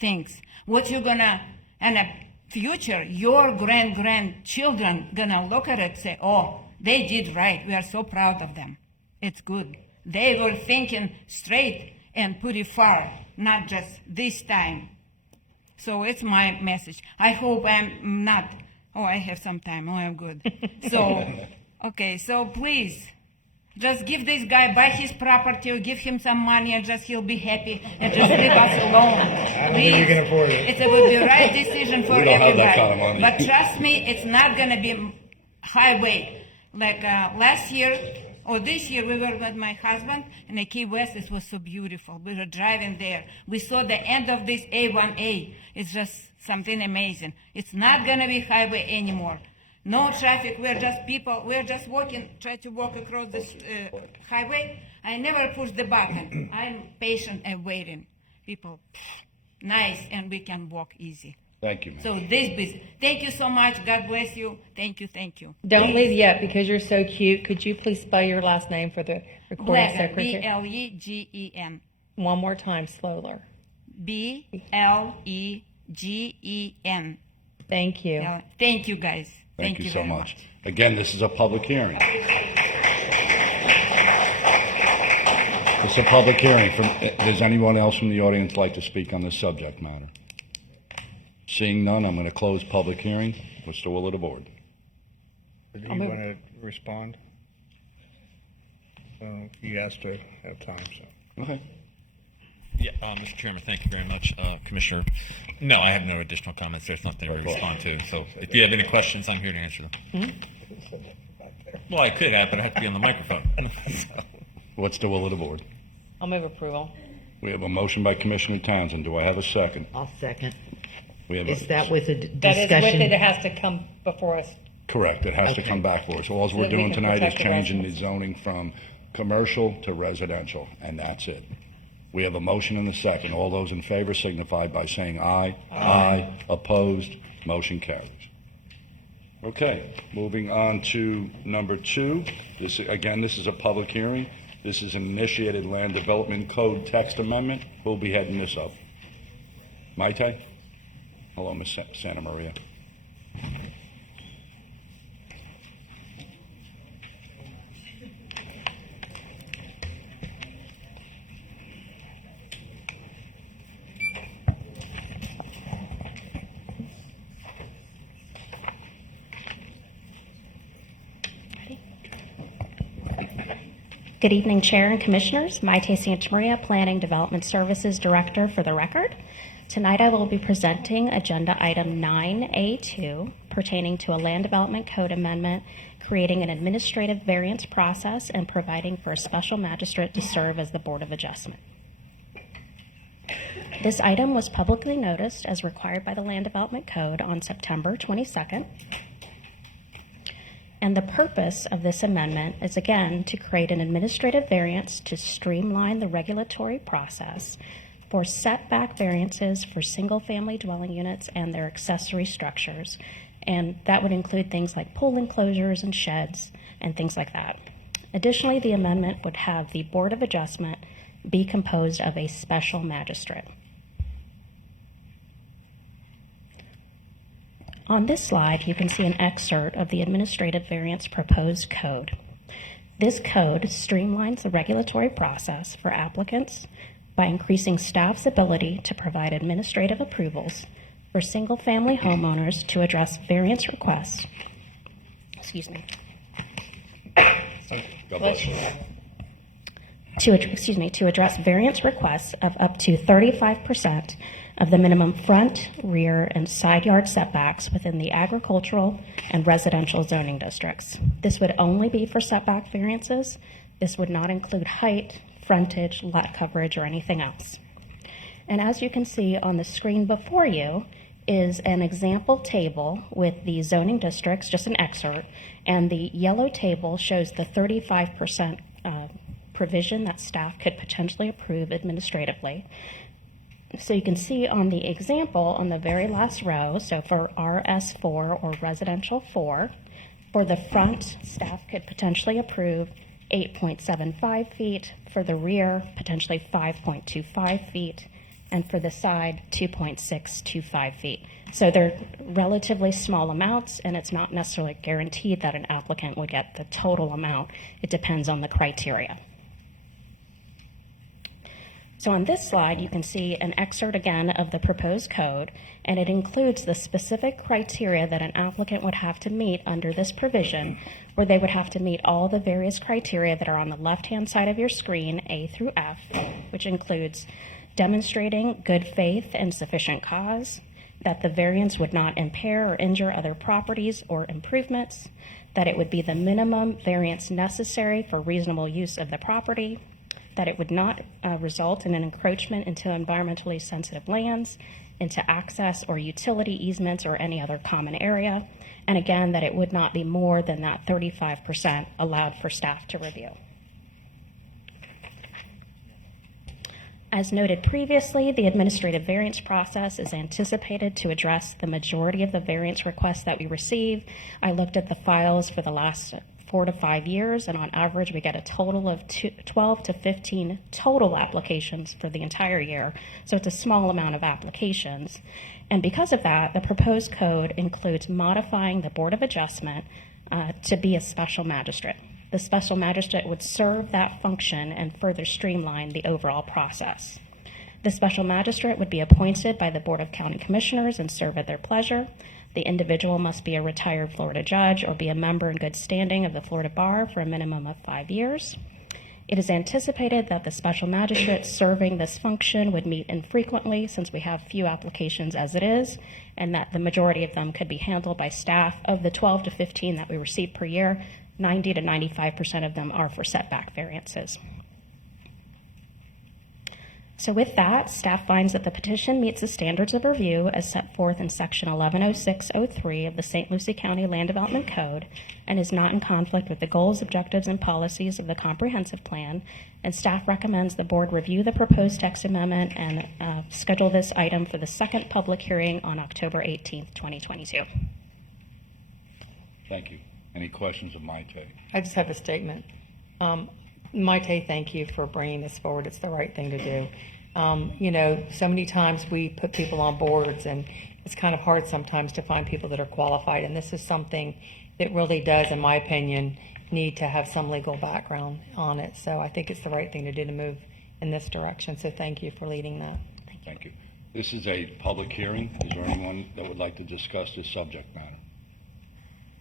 things. What you're gonna, in the future, your grandchildren gonna look at it and say, oh, they did right. We are so proud of them. It's good. They were thinking straight and pretty far, not just this time. So it's my message. I hope I'm not. Oh, I have some time. Oh, I'm good. So, okay, so please, just give this guy, buy his property, or give him some money, and just he'll be happy, and just leave us alone. I don't think you can afford it. It would be the right decision for We don't have everybody. that kind of money. But trust me, it's not going to be highway. Last year, or this year, we were with my husband in the Key West. It was so beautiful. We were driving there. We saw the end of this A1A. It's just something amazing. It's not going to be highway anymore. No traffic. We're just people. We're just walking, try to walk across this highway. I never push the button. I'm patient and waiting. People, nice, and we can walk easy. Thank you, ma'am. So this business. Thank you so much. God bless you. Thank you. Don't leave yet because you're so cute. Could you please spell your last name for the recording Blegen, secretary? B-L-E-G-E-N. One more time, slower. B-L-E-G-E-N. Thank you. Thank you, guys. Thank you so very much. Again, this is a public hearing. The It's a public hearing. Does anyone else from the audience like to speak on this subject matter? Seeing none, I'm going to close public hearing. What's the will of the board? Do you want to respond? He has to have time, so. Okay. Yeah, Mr. Chairman, thank you very much, Commissioner. No, I have no additional comments. There's nothing to respond to. So if you have any questions, I'm here to answer them. Well, I could have, but I have to be on the microphone. So. What's the will of the board? I'll move approval. We have a motion by Commissioner Townsend. Do I have a second? I'll second. We have Is that with a discussion? That is with it. It has to come before us. Correct. It has to Okay. come back for us. So all So we're that we doing can tonight is protect the changing the residents. zoning from commercial to residential, and that's it. We have a motion and a second. All those in favor signify by saying aye. Aye. Opposed? Motion carries. Okay, moving on to number 2. This is a public hearing. This is an initiated land development code text amendment. Who'll be heading this up? Maite? Hello, Ms. Santa Maria. Good evening, Chair and Commissioners. Maite Santamaria, Planning Development Services Director for the record. Tonight I will be presenting Agenda Item 9A2 pertaining to a Land Development Code amendment, creating an administrative variance process and providing for a special magistrate to serve as the Board of Adjustment. This item was publicly noticed as required by the Land Development Code on September 22nd. And the purpose of this amendment is, again, to create an administrative variance to streamline the regulatory process for setback variances for single-family dwelling units and their accessory structures. And that would include things like pool enclosures and sheds and things like that. Additionally, the amendment would have the Board of Adjustment be composed of a special magistrate. On this slide, you can see an excerpt of the Administrative Variance Proposed Code. This code streamlines the regulatory process for applicants by increasing staff's ability to provide administrative approvals for single-family homeowners to address variance requests. Excuse me. God bless you. To address variance requests of up to 35% of the minimum front, rear, and side yard setbacks within the agricultural and residential zoning districts. This would only be for setback variances. This would not include height, frontage, lot coverage, or anything else. And as you can see on the screen before you is an example table with the zoning districts, just an excerpt, and the yellow table shows the 35% provision that staff could potentially approve administratively. So you can see on the example on the very last row, so for RS4 or residential 4, for the front, staff could potentially approve 8.75 feet, for the rear, potentially 5.25 feet, and for the side, 2.625 feet. So they're relatively small amounts, and it's not necessarily guaranteed that an applicant would get the total amount. It depends on the criteria. So on this slide, you can see an excerpt again of the proposed code, and it includes the specific criteria that an applicant would have to meet under this provision, where they would have to meet all the various criteria that are on the left-hand side of your screen, A through F, which includes demonstrating good faith and sufficient cause, that the variance would not impair or injure other properties or improvements, that it would be the minimum variance necessary for reasonable use of the property, that it would not result in an encroachment into environmentally sensitive lands, into access or utility easements or any other common area, and again, that it would not be more than that 35% allowed for staff to review. As noted previously, the administrative variance process is anticipated to address the majority of the variance requests that we receive. I looked at the files for the last 4 to 5 years, and on average, we get a total of 12 to 15 total applications for the entire year. So it's a small amount of applications. And because of that, the proposed code includes modifying the Board of Adjustment to be a special magistrate. The special magistrate would serve that function and further streamline the overall process. The special magistrate would be appointed by the Board of County Commissioners and serve at their pleasure. The individual must be a retired Florida judge or be a member in good standing of the Florida Bar for a minimum of 5 years. It is anticipated that the special magistrate serving this function would meet infrequently, since we have few applications as it is, and that the majority of them could be handled by staff. Of the 12 to 15 that we receive per year, 90 to 95% of them are for setback variances. So with that, staff finds that the petition meets the standards of review as set forth in Section 110603 of the St. Lucie County Land Development Code and is not in conflict with the goals, objectives, and policies of the comprehensive plan, and staff recommends the board review the proposed text amendment and schedule this item for the second public hearing on October 18th, 2022. Thank you. Any questions of Maite? I just have a statement. Maite, thank you for bringing this forward. It's the right thing to do. So many times we put people on boards, and it's kind of hard sometimes to find people that are qualified, and this is something that really does, in my opinion, need to have some legal background on it. So I think it's the right thing to do to move in this direction. So thank you for leading that. Thank you. This is a public hearing. Is there anyone that would like to discuss this subject matter?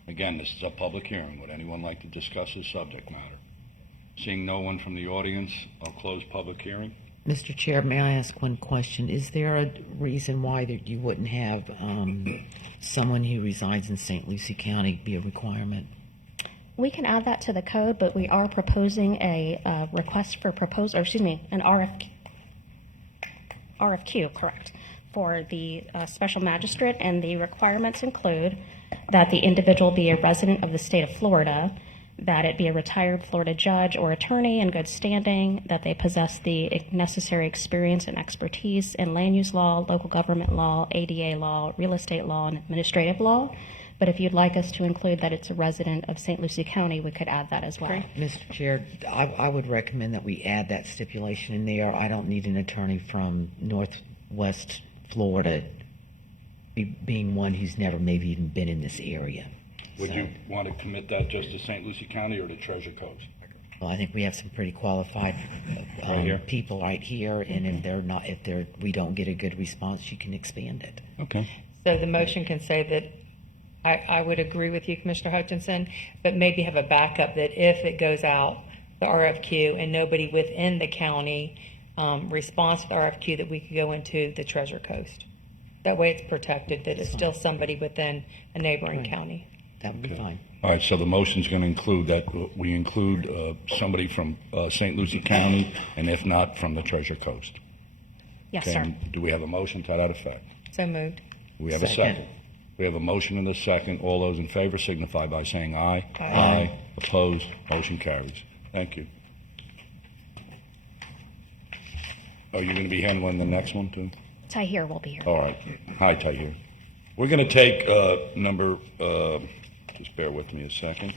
Again, this is a public hearing. Would anyone like to discuss this subject matter? Seeing no one from the audience, I'll close public hearing. Mr. Chair, may I ask one question? Is there a reason why that you wouldn't have someone who resides in St. Lucie County be a requirement? We can add that to the code, but we are proposing a request for proposal, or excuse me, an RFQ, correct, for the special magistrate, and the requirements include that the individual be a resident of the state of Florida, that it be a retired Florida judge or attorney in good standing, that they possess the necessary experience and expertise in land use law, local government law, ADA law, real estate law, and administrative law. But if you'd like us to include that it's a resident of St. Lucie County, we could add that as well. Mr. Chair, I would recommend that we add that stipulation in there. I don't need an attorney from Northwest Florida being one who's never maybe even been in this area. Would you want to commit that just to St. Lucie County or to Treasure Coast? Well, I think we have some pretty qualified people right here, and if we don't get a good response, you can expand it. Okay. So the motion can say that I would agree with you, Commissioner Hutchinson, but maybe have a backup that if it goes out, the RFQ, and nobody within the county responds to the RFQ, that we could go into the Treasure Coast. That way it's protected, that it's still somebody within a neighboring county. That would be fine. All right, so the motion's going to include that we include somebody from St. Lucie County, and if not, from the Treasure Coast. Yes, Okay, sir. Do we have a motion to that effect? So moved. We have a second. We have a motion and a second. All those in favor signify by saying aye. Aye. Opposed? Motion carries. Thank you. Are you going to be handling the next one too? Tahir will be here. All right. Hi, Tahir. We're going to take just bear with me a second,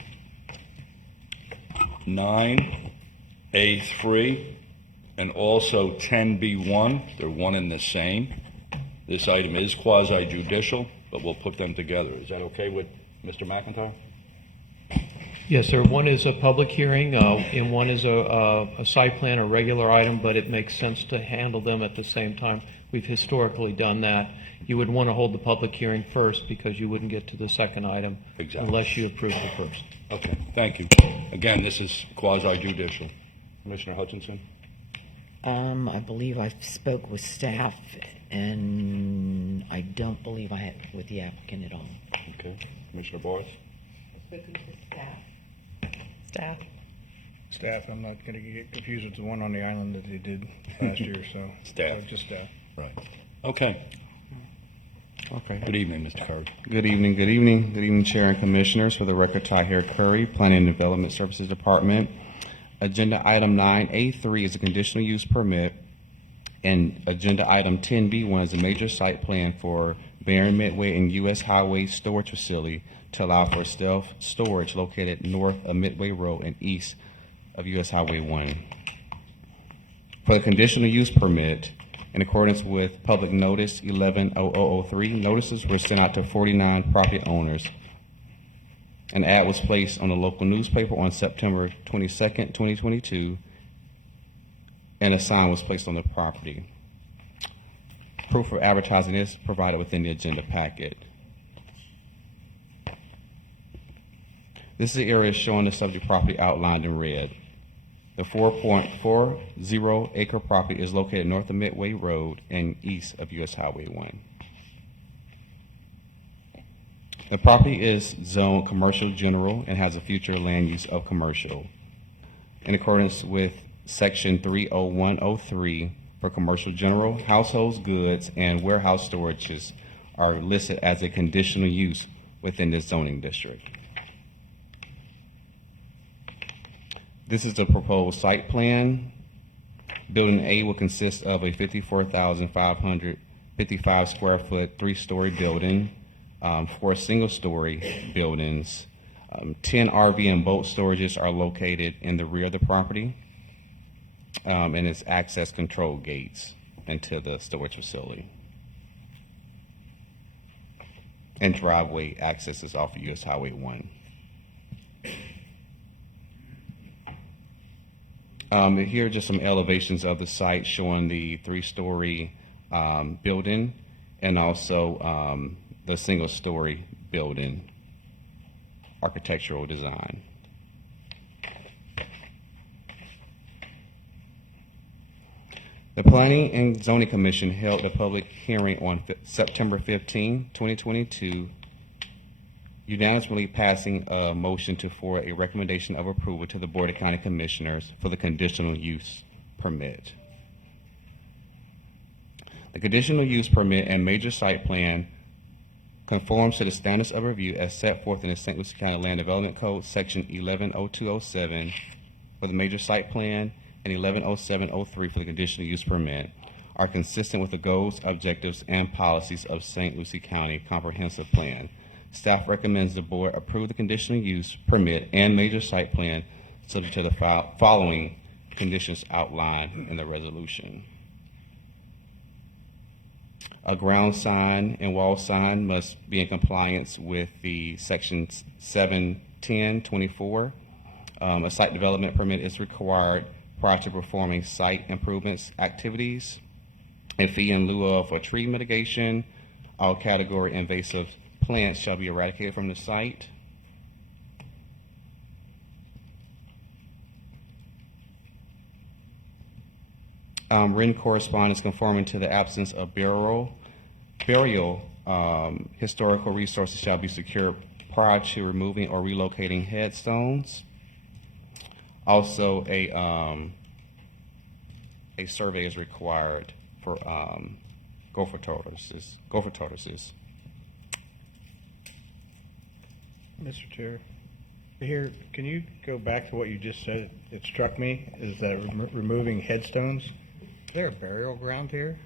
9A3 and also 10B1. They're one and the same. This item is quasi-judicial, but we'll put them together. Is that okay with Mr. McIntyre? Yes, sir. One is a public hearing, and one is a site plan, a regular item, but it makes sense to handle them at the same time. We've historically done that. You would want to hold the public hearing first because you wouldn't get to the second item unless you approve the first. Okay, thank you. Again, this is quasi-judicial. Commissioner Hutchinson? I believe I spoke with staff, and I don't believe I had with the applicant at all. Okay. Commissioner Boris? Staff, I'm not going to get confused with the one on the island that they did last year, so. Staff. Just staff. Right. Okay. Okay. Good evening, Mr. Curry. Good evening. Good evening. Good evening, Chair and Commissioners. For the record, Tahir Curry, Planning and Development Services Department. Agenda item 9A3 is a conditional use permit, and agenda item 10B1 is a major site plan for Barron Midway and U.S. Highway storage facility to allow for self-storage located north of Midway Road and east of U.S. Highway 1. For the conditional use permit, in accordance with Public Notice 11-0003, notices were sent out to 49 property owners An ad was placed on the local newspaper on September 22nd, 2022, and a sign was placed on the property. Proof of advertising is provided within the agenda packet. This is the area showing the subject property outlined in red. The 4.40 acre property is located north of Midway Road and east of US Highway 1. The property is zoned commercial general and has a future land use of commercial. In accordance with section 30103 for commercial general, household goods and warehouse storages are listed as a conditional use within this zoning district. This is the proposed site plan. Building A will consist of a 54,555 square foot, 3-story building, 4 single-story buildings. 10 RV and boat storages are located in the rear of the property, and it's access control gates into the storage facility. And driveway access is off of US Highway 1. Here are just some elevations of the site showing the 3-story building and also the single-story building architectural design. The Planning and Zoning Commission held a public hearing on September 15, 2022, unanimously passing a motion to forward a recommendation of approval to the Board of County Commissioners for the conditional use permit. The conditional use permit and major site plan conforms to the standards of review as set forth in the St. Lucie County Land Development Code, Section 110207 for the major site plan and 110703 for the conditional use permit, are consistent with the goals, objectives, and policies of St. Lucie County Comprehensive Plan. Staff recommends the board approve the conditional use permit and major site plan subject to the following conditions outlined in the resolution. A ground sign and wall sign must be in compliance with the section 71024. A site development permit is required prior to performing site improvements activities. A fee in lieu of for tree mitigation. All category invasive plants shall be eradicated from the site. Written correspondence conforming to the absence of burial historical resources shall be secured prior to removing or relocating headstones. Also, a survey is required for gopher tortoises. Mr. Chair, here, can you go back to what you just said? It struck me, is that removing headstones. Is there a burial ground here?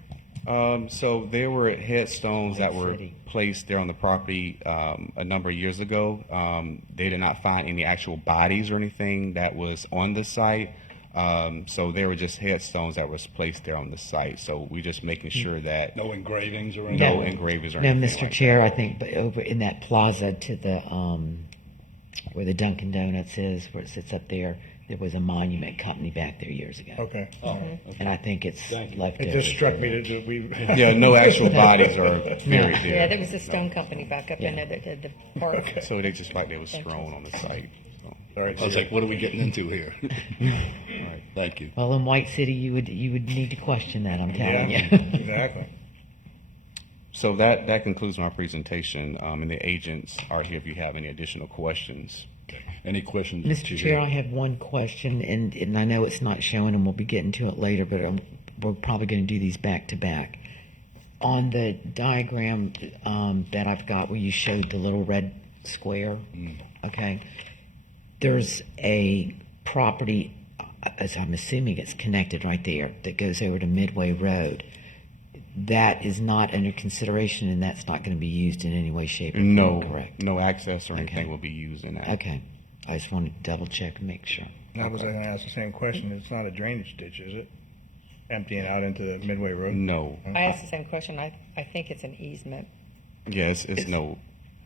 So there were headstones that were placed there on the property a number of years ago. They did not find any actual bodies or anything that was on the site. So there were just headstones that was placed there on the site. So we're just making sure that No engravings or anything? no engravings or No, anything Mr. like Chair, I think over in that plaza to the, where the Dunkin' Donuts is, where it sits up there, there was a monument company back there years ago. Okay. And I think it's left It over. just struck me that we. Yeah, no actual bodies are buried there. Yeah, there was a stone company back up in there that did the park. So they just like they was strewn on the site. So. Sorry. I was like, what are we getting into here? Right, thank you. Well, in White City, you would need to question that, I'm telling Yeah, you. exactly. So that concludes my presentation, and the agents are here if you have any additional questions. Any questions? Mr. Chair, I have one question, and I know it's not showing, and we'll be getting to it later, but we're probably going to do these back to back. On the diagram that I've got where you showed the little red square, okay, there's a property, as I'm assuming it's connected right there, that goes over to Midway Road. That is not under consideration, and that's not going to be used in any way, shape, or form, No, correct? no access or anything will be used in that. Okay. I just wanted to double check and make sure. And I was going to ask the same question. It's not a drainage ditch, is it? Emptying out into the Midway Road? No. I asked the same question. I think it's an easement. Yes, it's no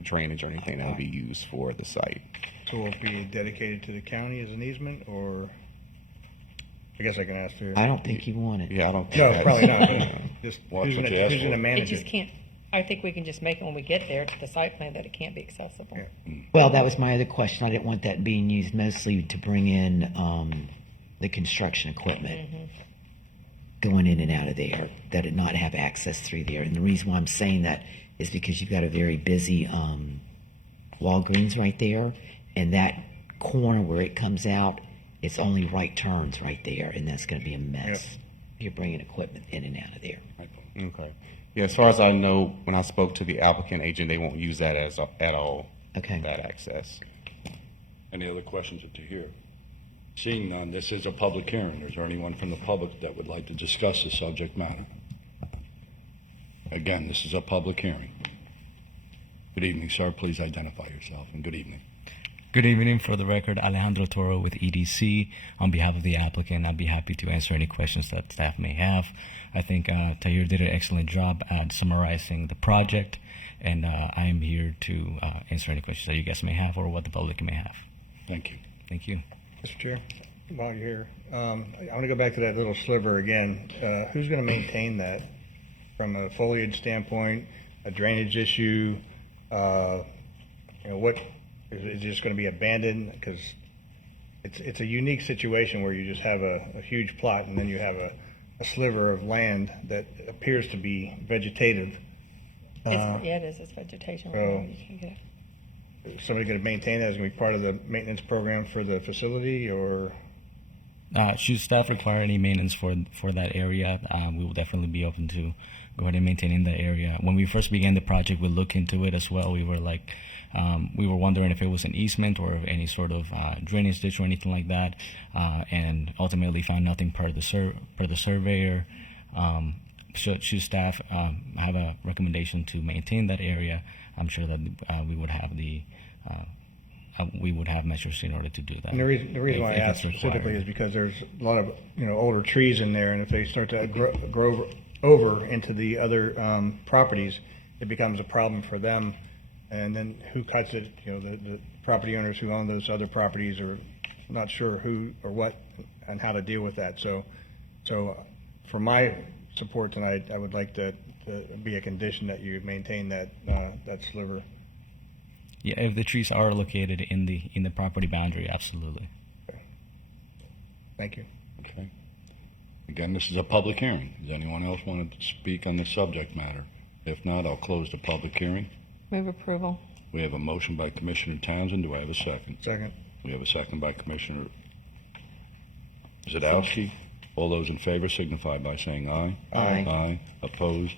drainage or anything that will be used for the site. So will it be dedicated to the county as an easement, or, I guess I can ask her. I don't think you want it. Yeah, I don't think No, that's- probably not. Just Well, who's that's what gonna, you asked who's gonna for. It manage just it? can't, I think we can just make it when we get there to the site plan that it can't be accessible. Well, that was my other question. I didn't want that being used mostly to bring in the construction equipment going in and out of there, that it not have access through there. And the reason why I'm saying that is because you've got a very busy Walgreens right there, and that corner where it comes out, it's only right turns right there, and that's going to be a mess. You're bringing equipment in and out of there. Okay. Yeah, as far as I know, when I spoke to the applicant agent, they won't use that as at all. Okay. That access. Any other questions to hear? Seeing none, this is a public hearing. Is there anyone from the public that would like to discuss the subject matter? Again, this is a public hearing. Good evening, sir. Please identify yourself, and good evening. Good evening. For the record, Alejandro Toro with EDC. On behalf of the applicant, I'd be happy to answer any questions that staff may have. I think Tahir did an excellent job at summarizing the project, and I am here to answer any questions that you guys may have or what the public may have. Thank you. Thank you. Mr. Chair, while you're here, I want to go back to that little sliver again. Who's going to maintain that from a foliage standpoint, a drainage issue? What is it just going to be abandoned? Because it's a unique situation where you just have a huge plot and then you have a sliver of land that appears to be vegetative. Yeah, it is. It's vegetation. so- You can get it. Is somebody going to maintain that? Is going to be part of the maintenance program for the facility, or? Should staff require any maintenance for that area, we will definitely be open to go ahead and maintaining that area. When we first began the project, we looked into it as well. We were we were wondering if it was an easement or any sort of drainage ditch or anything like that, and ultimately found nothing per the surveyor. Should staff have a recommendation to maintain that area, I'm sure that we would have measures in order to do that. And the reason why I if ask it's required. specifically is because there's a lot of older trees in there, and if they start to grow over into the other properties, it becomes a problem for them. And then who cuts it? The property owners who own those other properties are not sure who or what and how to deal with that. So for my support tonight, I would like to be a condition that you maintain that sliver. Yeah, if the trees are located in the property boundary, absolutely. Thank you. Okay. Again, this is a public hearing. Does anyone else want to speak on this subject matter? If not, I'll close the public hearing. Move approval. We have a motion by Commissioner Townsend. Do I have a second? Second. We have a second by Commissioner Zadowski. All those in favor signify by saying aye. Aye. Aye. Opposed?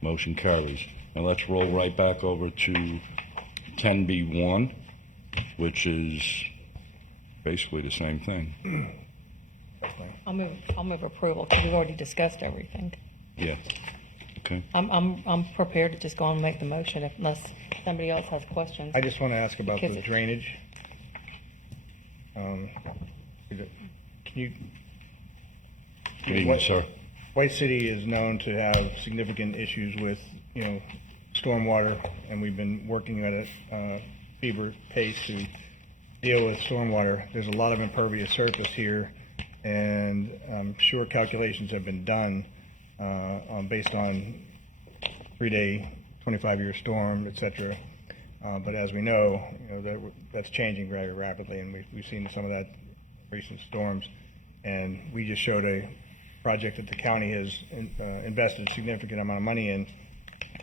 Motion carries. Now let's roll right back over to 10B1, which is basically the same thing. I'll move approval because we've already discussed everything. Yeah. Okay. I'm prepared to just go and make the motion unless somebody else has questions. I just want to ask about Because the it's- drainage. Can you? Good evening, sir. White City is known to have significant issues with, stormwater, and we've been working at a fever pace to deal with stormwater. There's a lot of impervious surface here, and I'm sure calculations have been done based on 3-day, 25-year storm, et cetera. But as we know, that's changing very rapidly, and we've seen some of that recent storms. And we just showed a project that the county has invested a significant amount of money in.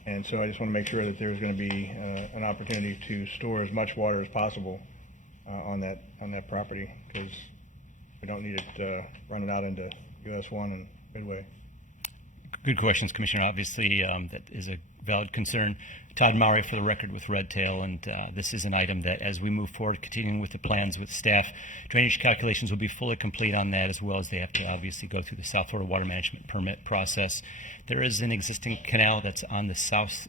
And so I just want to make sure that there's going to be an opportunity to store as much water as possible on that property, because we don't need it running out into US 1 and Midway. Good questions, Commissioner. Obviously, that is a valid concern. Todd Maury for the record with Red Tail, and this is an item that as we move forward, continuing with the plans with staff, drainage calculations will be fully complete on that, as well as they have to obviously go through the South Florida Water Management Permit process. There is an existing canal that's on the south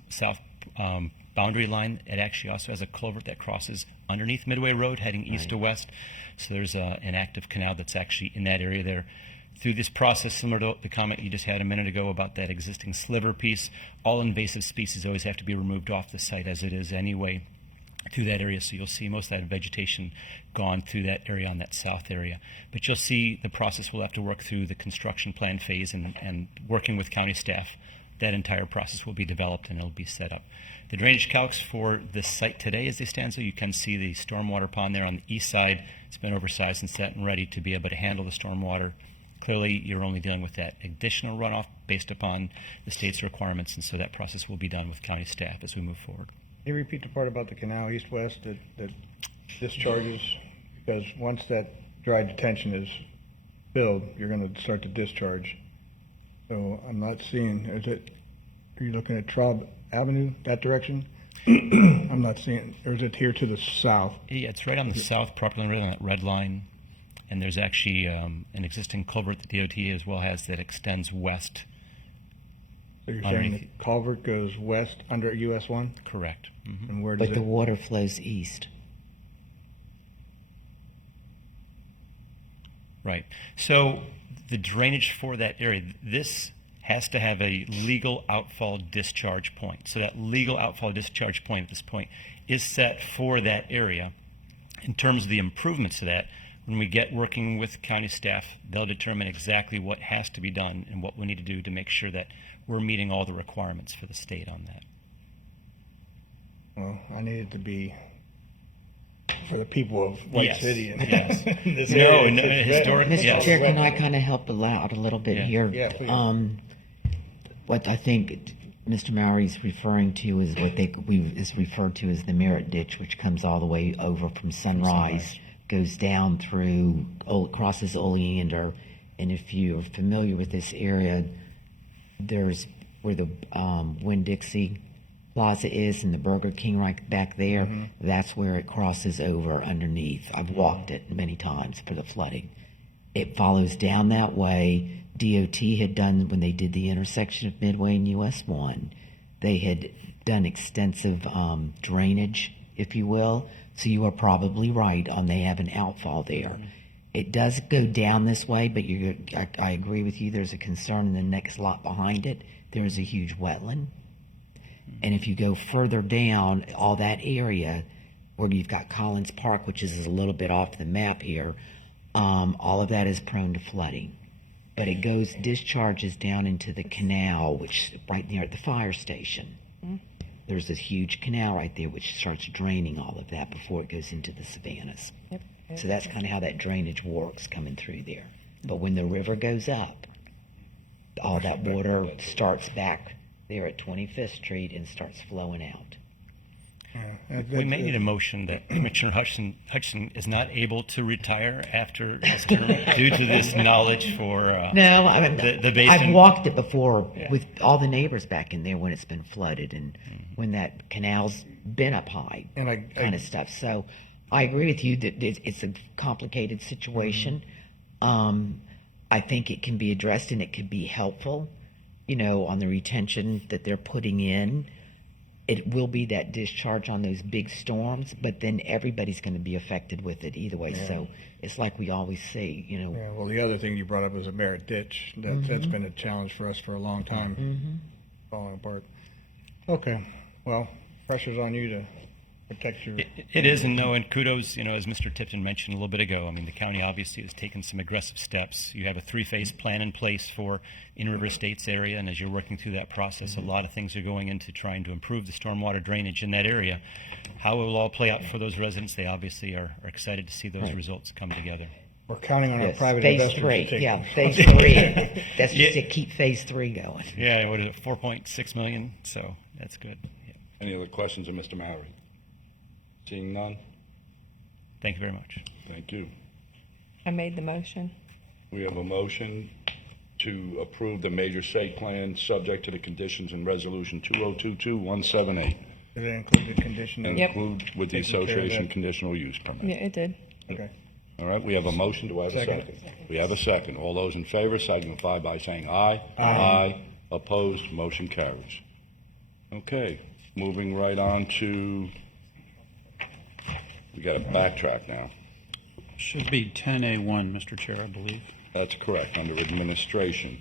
boundary line. It actually also has a culvert that crosses underneath Midway Road heading east to west. So there's an active canal that's actually in that area there. Through this process, similar to the comment you just had a minute ago about that existing sliver piece, all invasive species always have to be removed off the site as it is anyway through that area. So you'll see most of that vegetation gone through that area on that south area. But you'll see the process will have to work through the construction plan phase and working with county staff. That entire process will be developed and it'll be set up. The drainage calcs for this site today as they stand, so you can see the stormwater pond there on the east side. It's been oversized and set and ready to be able to handle the stormwater. Clearly, you're only dealing with that additional runoff based upon the state's requirements, and so that process will be done with county staff as we move forward. Can you repeat the part about the canal east-west that discharges? Because once that dry detention is filled, you're going to start to discharge. So I'm not seeing, are you looking at Traub Avenue, that direction? I'm not seeing, or is it here to the south? Yeah, it's right on the south property line, on that red line. And there's actually an existing culvert that DOT as well has that extends west. So you're saying the culvert goes west under US 1? Correct. Mm-hmm. And where does But the water flows east. Right. So the drainage for that area, this has to have a legal outfall discharge point. So that legal outfall discharge point at this point is set for that area. In terms of the improvements to that, when we get working with county staff, they'll determine exactly what has to be done and what we need to do to make sure that we're meeting all the requirements for the state on that. Well, I need it to be for the people of White Yes, City. And yes. this No, area. no, historic- Mr. yes. Chair, can I kind of help out a little bit Yeah. here? Yeah, please. What I think Mr. Mowry's referring to is what is referred to as the Merritt Ditch, which comes all the way over from Sunrise, goes down through, crosses Oleander, and if you're familiar with this area, there's where the Winn-Dixie Plaza is and the Burger King right back there. Mm-hmm. That's where it crosses over underneath. I've walked it many times for the flooding. It follows down that way. DOT had done, when they did the intersection of Midway and US 1, they had done extensive drainage, if you will. So you are probably right on they have an outfall there. It does go down this way, but I agree with you. There's a concern in the next lot behind it. There's a huge wetland. And if you go further down, all that area where you've got Collins Park, which is a little bit off the map here, all of that is prone to flooding. But it discharges down into the canal, which is right near the fire station. There's this huge canal right there which starts draining all of that before it goes into the savannas. Yep. So that's kind of how that drainage works coming through there. But when the river goes up, all that water starts back there at 25th Street and starts flowing out. We may need a motion that Commissioner Hutchinson is not able to retire after his term due to this knowledge for No, I mean, the basin. I've walked it before with all the neighbors back in there when it's been flooded and when that canal's been up high, And I kind of stuff. So I agree with you that it's a complicated situation. I think it can be addressed and it could be helpful, on the retention that they're putting in. It will be that discharge on those big storms, but then everybody's going to be affected with it either way. Yeah. So it's like we always say, Yeah, well, the other thing you brought up was a Merritt Ditch. That's been a challenge for us for a long time, falling apart. Okay, well, pressure's on you to protect your... It is, and kudos, as Mr. Tipton mentioned a little bit ago. I mean, the county obviously has taken some aggressive steps. You have a 3-phase plan in place for in-river estates area, and as you're working through that process, a lot of things are going into trying to improve the stormwater drainage in that area. How it will all play out for those residents, they obviously are excited to see those results come together. We're counting on our Yes, private phase investors three. to take Yeah, them. phase three. That's just to keep phase 3 going. Yeah, what is it, 4.6 million? So that's good. Yeah. Any other questions of Mr. Mowry? Seeing none? Thank you very much. Thank you. I made the motion. We have a motion to approve the major site plan subject to the conditions in resolution 2022-178. Did it include the condition? And Yep. include with the Taking care of association that. conditional use permit. Yeah, it did. Okay. All right, we have a motion. Do I have a Second. second? We have a second. All those in favor signify by saying aye. Aye. Opposed, motion carries. Okay, moving right on to, we got to backtrack now. Should be 10A1, Mr. Chair, I believe. That's correct, under administration.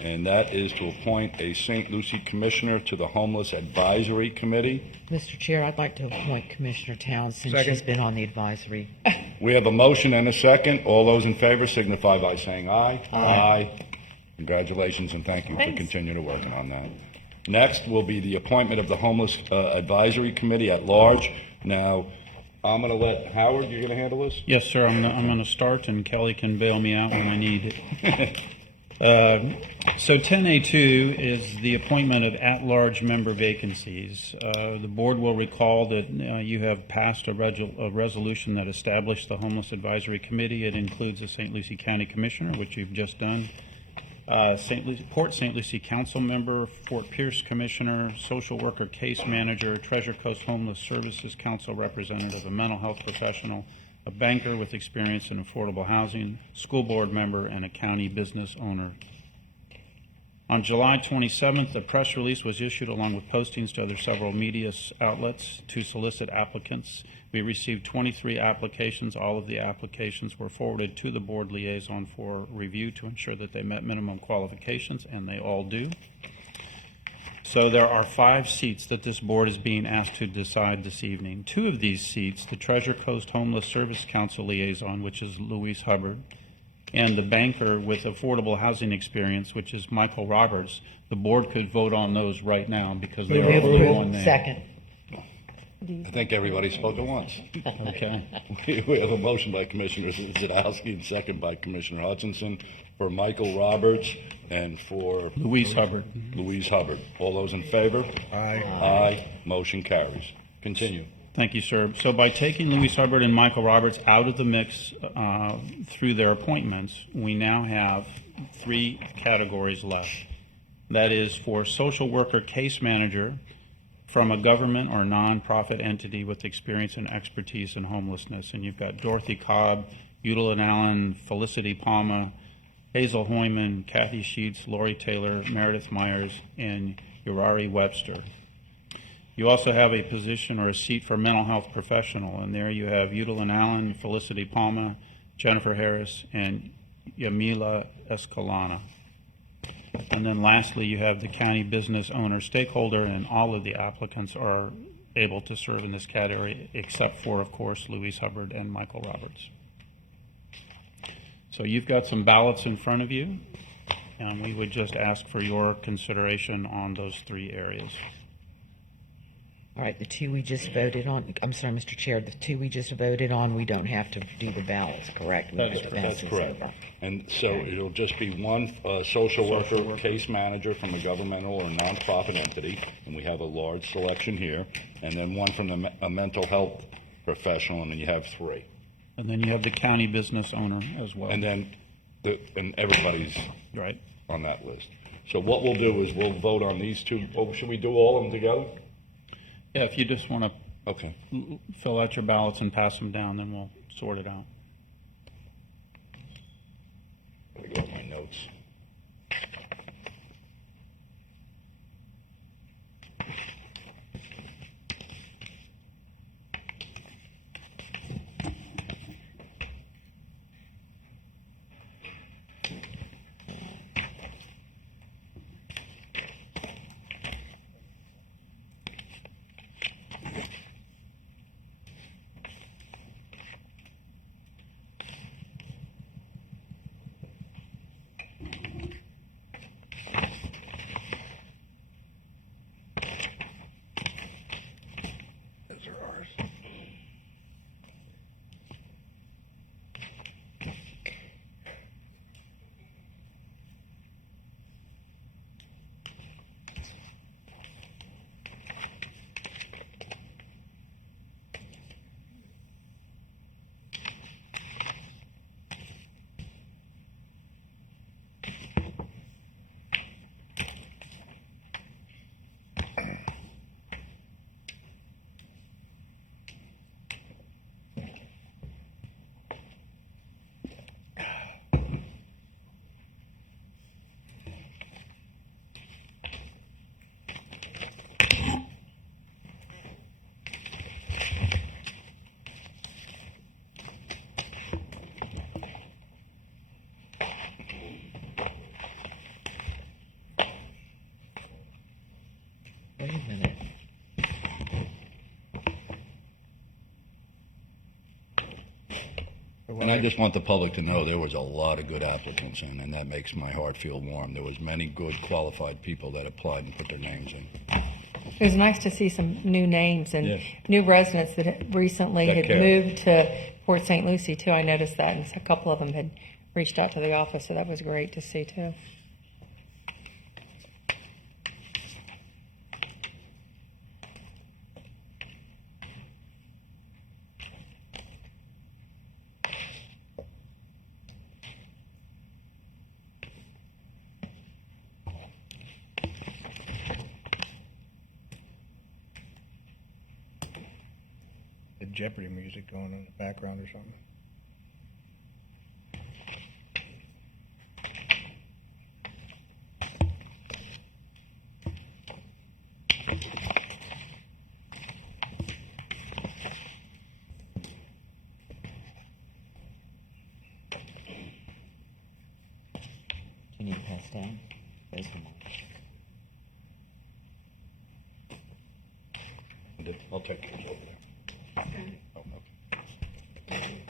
And that is to appoint a St. Lucie Commissioner to the Homeless Advisory Committee. Mr. Chair, I'd like to appoint Commissioner Towns since Second. she's been on the advisory. We have a motion and a second. All those in favor signify by saying aye. Aye. Congratulations and thank you for Thanks. continuing working on that. Next will be the appointment of the Homeless Advisory Committee at large. Now, I'm going to let Howard, you're going to handle this? Yes, sir. I'm going to start, and Kelly can bail me out when I need it. So 10A2 is the appointment of at-large member vacancies. The board will recall that you have passed a resolution that established the Homeless Advisory Committee. It includes a St. Lucie County Commissioner, which you've just done, Port St. Lucie Council Member, Fort Pierce Commissioner, Social Worker Case Manager, Treasure Coast Homeless Services Council Representative, a mental health professional, a banker with experience in affordable housing, school board member, and a county business owner. On July 27th, a press release was issued along with postings to several media outlets to solicit applicants. We received 23 applications. All of the applications were forwarded to the board liaison for review to ensure that they met minimum qualifications, and they all do. So there are 5 seats that this board is being asked to decide this evening. 2 of these seats, the Treasure Coast Homeless Service Council liaison, which is Louise Hubbard, and the banker with affordable housing experience, which is Michael Roberts, the board could vote on those right now because they're all one name. Second. I think everybody spoke at once. Okay. We have a motion by Commissioner Zadowski and second by Commissioner Hutchinson for Michael Roberts and for Louise Hubbard. Louise Hubbard. All those in favor? Aye. Aye. Motion carries. Continue. Thank you, sir. So by taking Louise Hubbard and Michael Roberts out of the mix through their appointments, we now have 3 categories left. That is for social worker case manager from a government or nonprofit entity with experience and expertise in homelessness. And you've got Dorothy Cobb, Eudalyn Allen, Felicity Palma, Hazel Hoyman, Kathy Sheets, Lori Taylor, Meredith Myers, and Urari Webster. You also have a position or a seat for mental health professional, and there you have Eudalyn Allen, Felicity Palma, Jennifer Harris, and Yamila Escalana. And then lastly, you have the county business owner stakeholder, and all of the applicants are able to serve in this category, except for, of course, Louise Hubbard and Michael Roberts. So you've got some ballots in front of you, and we would just ask for your consideration on those 3 areas. All right, the 2 we just voted on, I'm sorry, Mr. Chair, the 2 we just voted on, we don't have to do the ballots, correct? That's correct. And so it'll just be one social worker case manager from a governmental or nonprofit entity, and we have a large selection here, and then one from a mental health professional, and then you have 3. And then you have the county business owner as well. And then, and everybody's right on that list. So what we'll do is we'll vote on these 2. Oh, should we do all of them together? Yeah, if you just want to fill out your ballots and pass them down, then we'll sort it out. Gotta get my notes. Wait a minute. And I just want the public to know there was a lot of good applicants in, and that makes my heart feel warm. There was many good qualified people that applied and put their names in. It was nice to see some new names and Yes. new residents that had recently That had care. moved to Port St. Lucie too. I noticed that, and a couple of them had reached out to the office, so that was great to see too. The Jeopardy music going in the background or something. Do you need to pass down? There's the mic. I'll take yours over there. Oh, okay.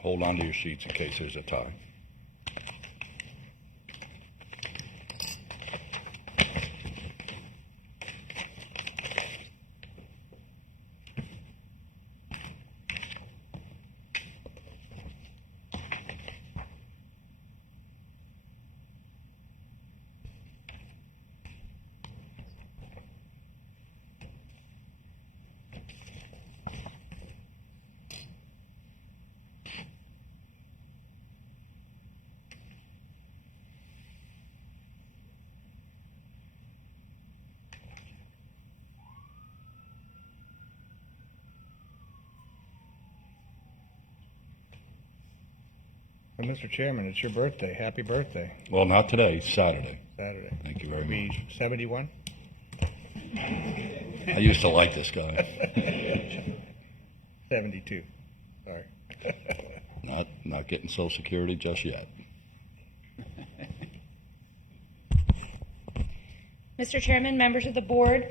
Hold on to your seats in case there's a tie. Well, Mr. Chairman, it's your birthday. Happy birthday. Well, not today, Saturday. Saturday. Thank you very You'll be much. 71? I used to like this guy. 72. Sorry. Not getting Social Security just yet. Mr. Chairman, members of the board,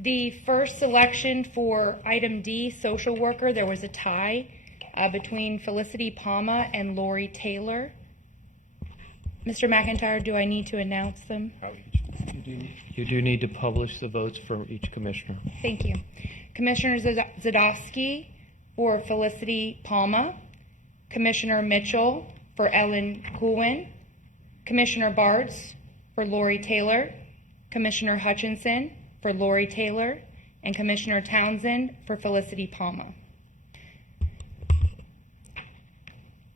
the first selection for item D, social worker, there was a tie between Felicity Palma and Lori Taylor. Mr. McIntyre, do I need to announce them? You do need to publish the votes for each commissioner. Thank you. Commissioner Zadowski for Felicity Palma, Commissioner Mitchell for Ellen Coolwin, Commissioner Bartz for Lori Taylor, Commissioner Hutchinson for Lori Taylor, and Commissioner Townsend for Felicity Palma.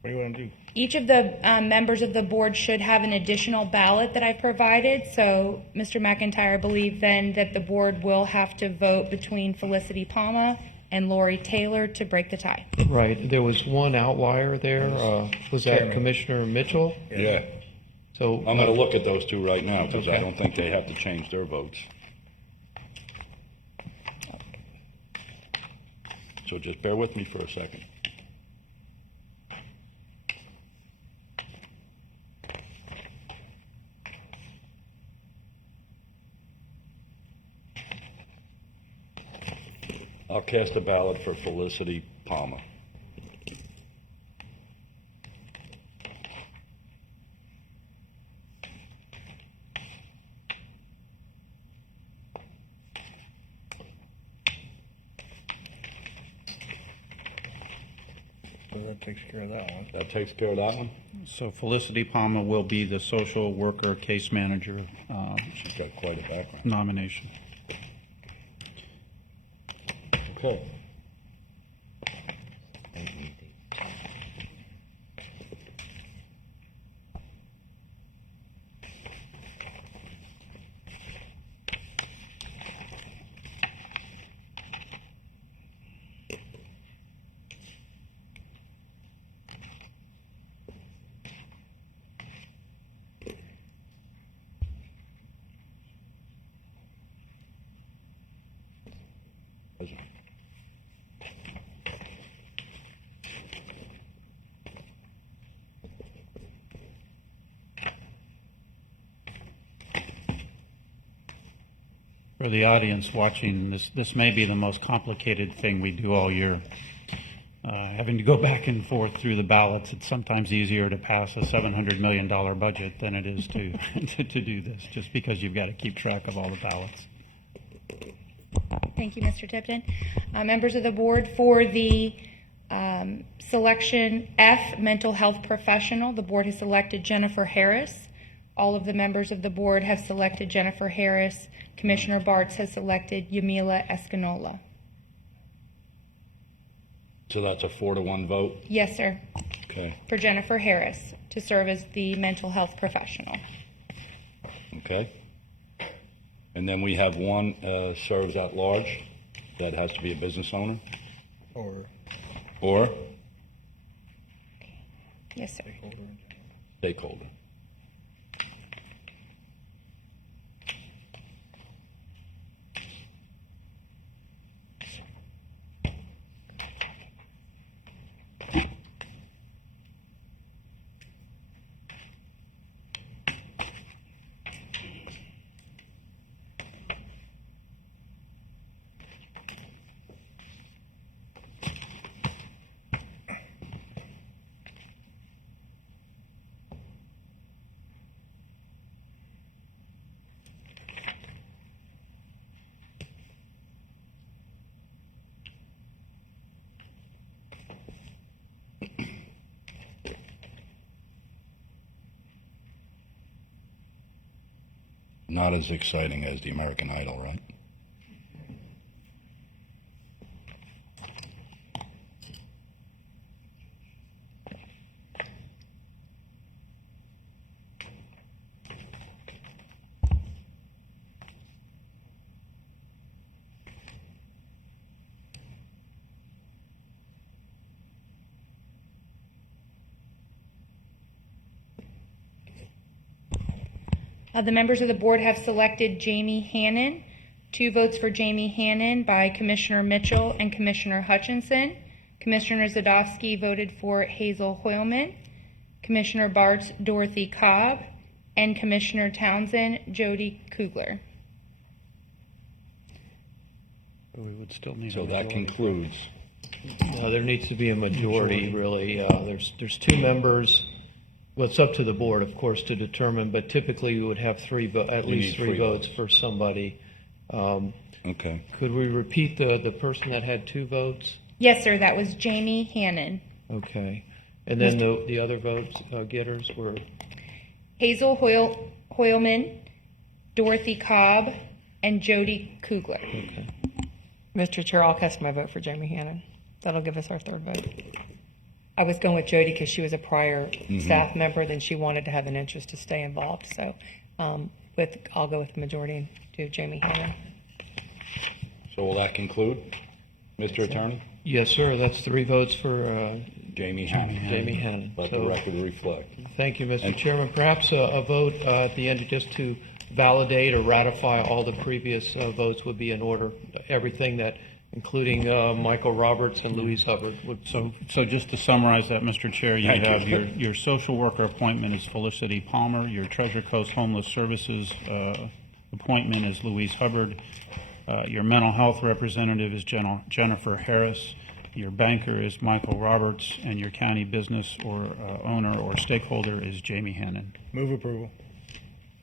What do you want to do? Each of the members of the board should have an additional ballot that I provided. So, Mr. McIntyre, I believe then that the board will have to vote between Felicity Palma and Lori Taylor to break the tie. Right, there was one outlier there. Was that Chairman. Commissioner Mitchell? Yeah. So I'm going to look at those two right now because I Okay. don't think they have to change their votes. So just bear with me for a second. I'll cast a ballot for Felicity Palma. So that takes care of that one. That takes care of that one? So Felicity Palma will be the social worker case manager She's got quite a background. nomination. Okay. For the audience watching, this may be the most complicated thing we do all year. Having to go back and forth through the ballots, it's sometimes easier to pass a $700 million budget than it is to do this, just because you've got to keep track of all the ballots. Thank you, Mr. Tipton. Members of the board, for the selection F, mental health professional, the board has selected Jennifer Harris. All of the members of the board have selected Jennifer Harris. Commissioner Bartz has selected Yamila Espinola. So that's a 4-to-1 vote? Yes, sir. Okay. For Jennifer Harris to serve as the mental health professional. Okay. And then we have one serves at large. That has to be a business owner? Or? Yes, sir. Stakeholder. Not as exciting as the American Idol, right? The members of the board have selected Jamie Hannon. 2 votes for Jamie Hannon by Commissioner Mitchell and Commissioner Hutchinson. Commissioner Zadowski voted for Hazel Hoylman. Commissioner Bartz, Dorothy Cobb. And Commissioner Townsend, Jody Kugler. We would still need So a that majority. concludes. There needs to be a majority, really. There's 2 members. Well, it's up to the board, of course, to determine, but typically we would have at We least need 3 3 votes for somebody. Okay. Could we repeat the person that had 2 votes? Yes, sir, that was Jamie Hannon. Okay. And then the other votes getters were? Hazel Hoylman, Dorothy Cobb, and Jody Kugler. Okay. Mr. Chair, I'll cast my vote for Jamie Hannon. That'll give us our 3rd vote. I was going with Jody because she was a prior staff member, then she wanted to have an interest to stay involved. So I'll go with the majority and do Jamie Hannon. So will that conclude, Mr. Attorney? Yes, sir. That's 3 votes for Jamie Hannon. Jamie Hannon. Let the record reflect. Thank you, Mr. Chairman. Perhaps a vote at the end just to validate or ratify all the previous votes would be in order. Everything that, including Michael Roberts and Louise Hubbard. So just to summarize that, Mr. Chair, you Thank have you. your social worker appointment is Felicity Palmer, your Treasure Coast Homeless Services appointment is Louise Hubbard, your mental health representative is Jennifer Harris, your banker is Michael Roberts, and your county business or owner or stakeholder is Jamie Hannon. Move approval.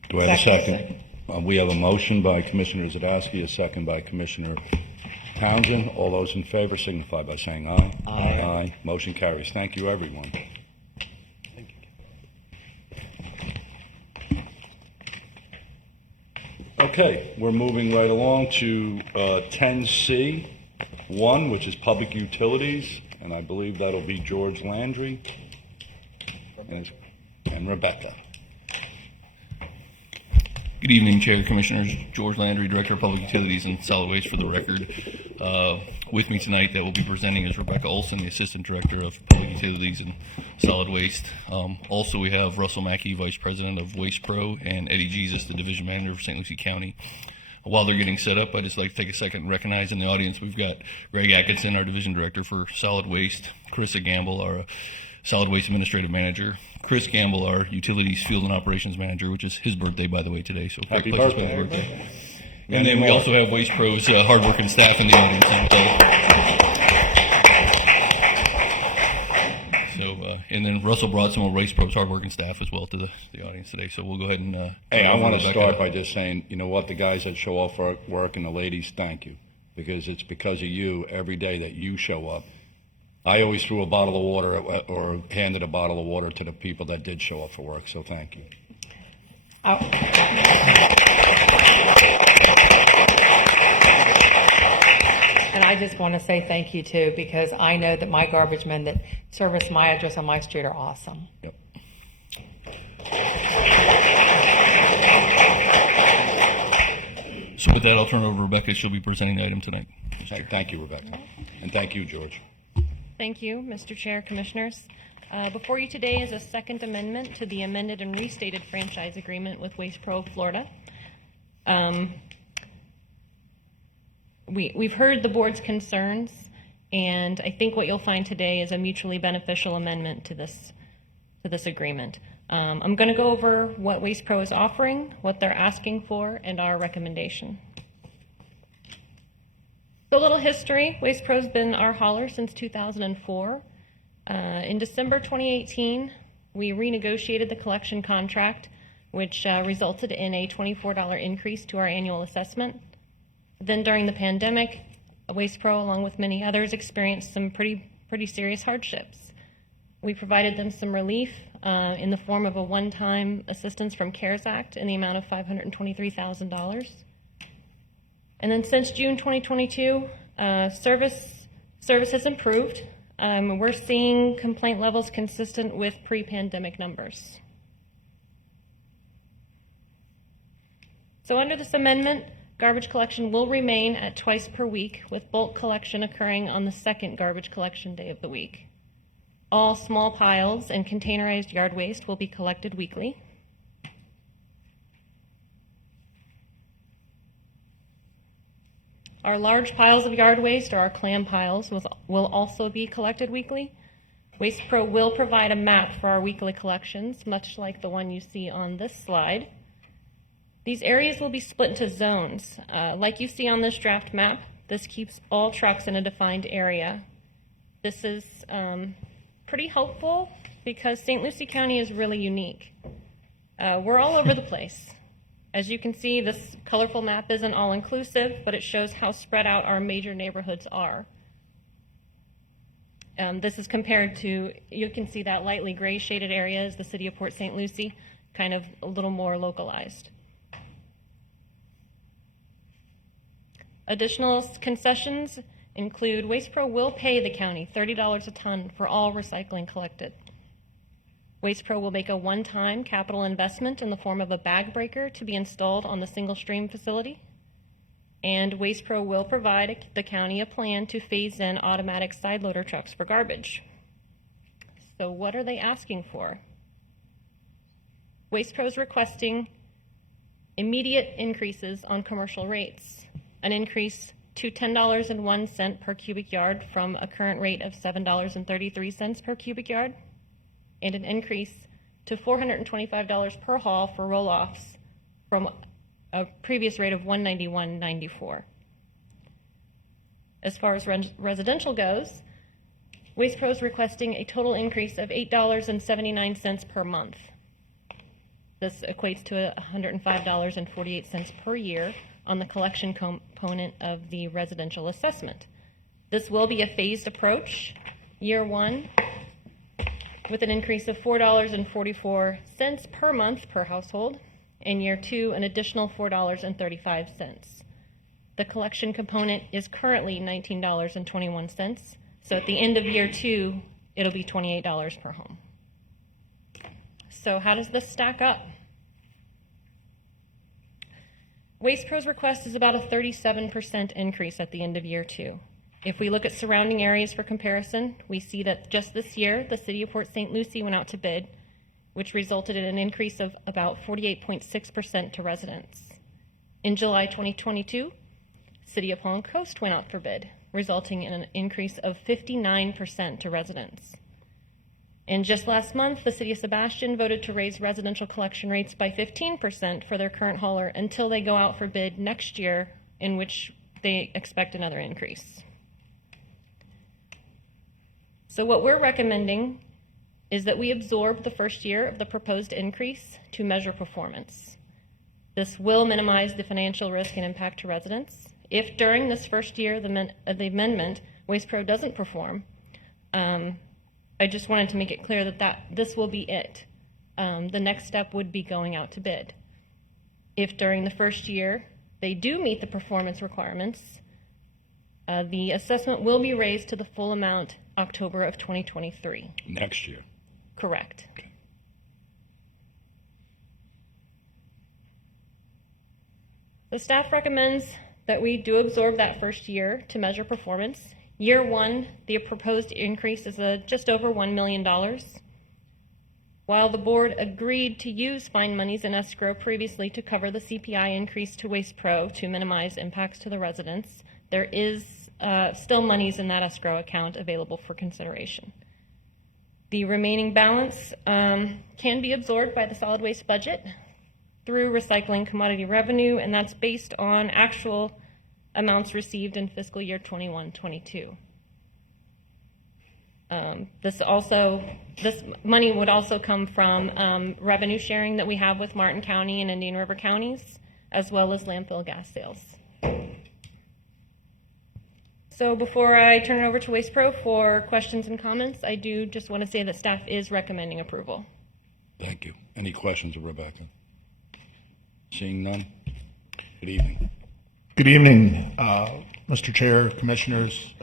Do I have a second? We have a motion by Commissioner Zadowski, a second by Commissioner Townsend. All those in favor signify by saying aye. Aye. Motion carries. Thank you, everyone. Okay, we're moving right along to 10C1, which is public utilities, and I believe that'll be George Landry and Rebecca. Good evening, Chair, Commissioners. George Landry, Director of Public Utilities and Solid Waste for the record. With me tonight that will be presenting is Rebecca Olson, the Assistant Director of Public Utilities and Solid Waste. Also, we have Russell Mackey, Vice President of Waste Pro, and Eddie Jesus, the Division Manager for St. Lucie County. While they're getting set up, I'd just like to take a second and recognize in the audience we've got Greg Atkinson, our Division Director for Solid Waste, Carissa Gamble, our Solid Waste Administrative Manager, Chris Gamble, our Utilities Field and Operations Manager, which is his birthday, by the way, today. So Happy pleasure to birthday, spend his And then we also have Waste Pro's hardworking staff in the audience as well. So, and then Russell brought some of Waste Pro's hardworking staff as well to the audience today. So we'll go ahead and. Hey, I want to Rebecca. start by just saying, you know what, the guys that show up for work and the ladies, thank you. Because it's because of you every day that you show up. I always threw a bottle of water or handed a bottle of water to the people that did show up for work, so thank you. And I just want to say thank you too, because I know that my garbage men that service my address on my street are awesome. Yep. So with that, I'll turn it over to Rebecca. She'll be presenting the item tonight. Thank you, Rebecca. And thank you, George. Thank you, Mr. Chair, Commissioners. Before you today is a second amendment to the amended and restated franchise agreement with Waste Pro of Florida. We've heard the board's concerns, and I think what you'll find today is a mutually beneficial amendment to this agreement. I'm going to go over what Waste Pro is offering, what they're asking for, and our recommendation. So a little history. Waste Pro's been our hauler since 2004. In December 2018, we renegotiated the collection contract, which resulted in a $24 increase to our annual assessment. Then during the pandemic, Waste Pro, along with many others, experienced some pretty serious hardships. We provided them some relief in the form of a one-time assistance from CARES Act in the amount of $523,000. And then since June 2022, service has improved. We're seeing complaint levels consistent with pre-pandemic numbers. So under this amendment, garbage collection will remain at twice per week, with bulk collection occurring on the second garbage collection day of the week. All small piles and containerized yard waste will be collected weekly. Our large piles of yard waste, or our clam piles, will also be collected weekly. Waste Pro will provide a map for our weekly collections, much like the one you see on this slide. These areas will be split into zones. Like you see on this draft map, this keeps all trucks in a defined area. This is pretty helpful because St. Lucie County is really unique. We're all over the place. As you can see, this colorful map isn't all-inclusive, but it shows how spread out our major neighborhoods are. This is compared to, you can see that lightly gray shaded area is the city of Port St. Lucie, kind of a little more localized. Additional concessions include Waste Pro will pay the county $30 a ton for all recycling collected. Waste Pro will make a one-time capital investment in the form of a bag breaker to be installed on the single stream facility. And Waste Pro will provide the county a plan to phase in automatic side loader trucks for garbage. So what are they asking for? Waste Pro is requesting immediate increases on commercial rates, an increase to $10.01 per cubic yard from a current rate of $7.33 per cubic yard, and an increase to $425 per haul for roll-offs from a previous rate of $191.94. As far as residential goes, Waste Pro is requesting a total increase of $8.79 per month. This equates to $105.48 per year on the collection component of the residential assessment. This will be a phased approach. Year one, with an increase of $4.44 per month per household. In year two, an additional $4.35. The collection component is currently $19.21. So at the end of year two, it'll be $28 per home. So how does this stack up? Waste Pro's request is about a 37% increase at the end of year two. If we look at surrounding areas for comparison, we see that just this year, the city of Port St. Lucie went out to bid, which resulted in an increase of about 48.6% to residents. In July 2022, City of Holland Coast went out for bid, resulting in an increase of 59% to residents. And just last month, the City of Sebastian voted to raise residential collection rates by 15% for their current hauler until they go out for bid next year, in which they expect another increase. So what we're recommending is that we absorb the first year of the proposed increase to measure performance. This will minimize the financial risk and impact to residents. If during this first year of the amendment, Waste Pro doesn't perform, I just wanted to make it clear that this will be it. The next step would be going out to bid. If during the first year they do meet the performance requirements, the assessment will be raised to the full amount October of 2023. Next year. Correct. The staff recommends that we do absorb that first year to measure performance. Year one, the proposed increase is just over $1 million. While the board agreed to use fine monies in escrow previously to cover the CPI increase to Waste Pro to minimize impacts to the residents, there is still monies in that escrow account available for consideration. The remaining balance can be absorbed by the solid waste budget through recycling commodity revenue, and that's based on actual amounts received in fiscal year 21-22. This money would also come from revenue sharing that we have with Martin County and Indian River counties, as well as landfill gas sales. So before I turn it over to Waste Pro for questions and comments, I do just want to say that staff is recommending approval. Thank you. Any questions of Rebecca? Seeing none? Good evening. Good evening, Mr. Chair, Commissioners,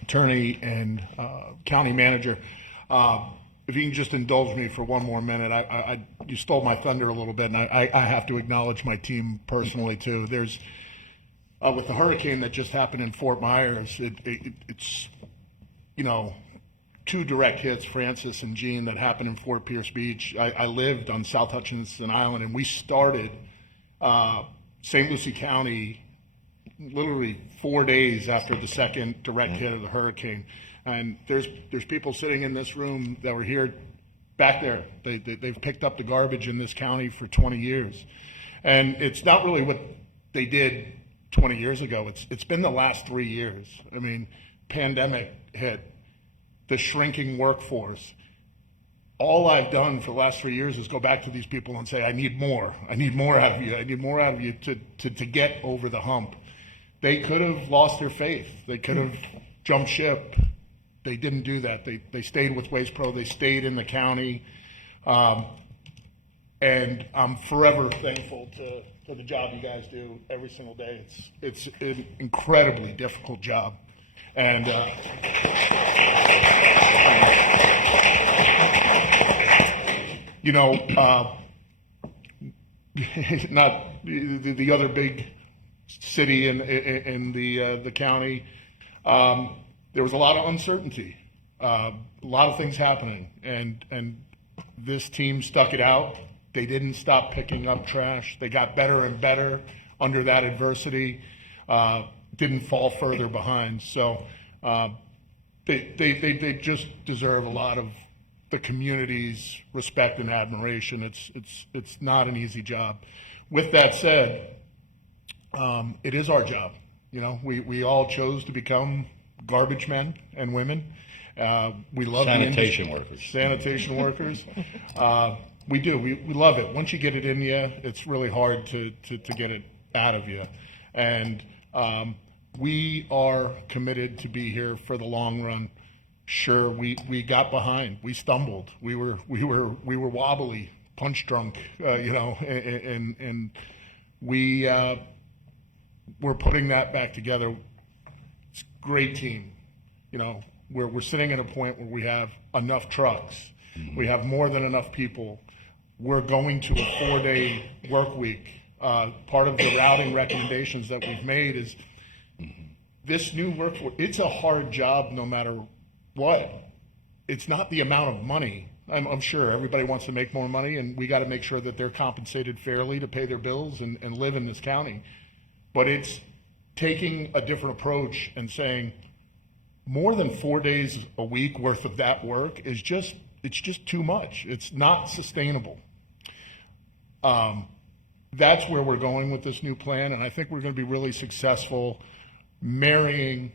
Attorney, and County Manager. If you can just indulge me for one more minute, you stole my thunder a little bit, and I have to acknowledge my team personally too. There's with the hurricane that just happened in Fort Myers, it's two direct hits, Francis and Jean, that happened in Fort Pierce Beach. I lived on South Hutchinson Island, and we started St. Lucie County literally 4 days after the second direct hit of the hurricane. And there's people sitting in this room that were here back there. They've picked up the garbage in this county for 20 years. And it's not really what they did 20 years ago. It's been the last 3 years. I mean, pandemic hit, the shrinking workforce. All I've done for the last 3 years is go back to these people and say, I need more. I need more out of you. I need more out of you to get over the hump. They could have lost their faith. They could have jumped ship. They didn't do that. They stayed with Waste Pro. They stayed in the county. And I'm forever thankful to the job you guys do every single day. It's an incredibly difficult job. And not the other big city in the county. There was a lot of uncertainty, a lot of things happening, and this team stuck it out. They didn't stop picking up trash. They got better and better under that adversity. Didn't fall further behind. So they just deserve a lot of the community's respect and admiration. It's not an easy job. With that said, it is our job. We all chose to become garbage men and women. We love sanitation workers. Sanitation workers. We do. We love it. Once you get it in you, it's really hard to get it out of you. And we are committed to be here for the long run. Sure, we got behind. We stumbled. We were wobbly, punch drunk. And we're putting that back together. It's a great team. We're sitting at a point where we have enough trucks. Mm-hmm. We have more than enough people. We're going to a 4-day work week. Part of the routing recommendations that we've made is this new workforce. It's a hard job no matter what. It's not the amount of money. I'm sure everybody wants to make more money, and we got to make sure that they're compensated fairly to pay their bills and live in this county. But it's taking a different approach and saying, more than 4 days a week worth of that work is just, it's just too much. It's not sustainable. That's where we're going with this new plan, and I think we're going to be really successful marrying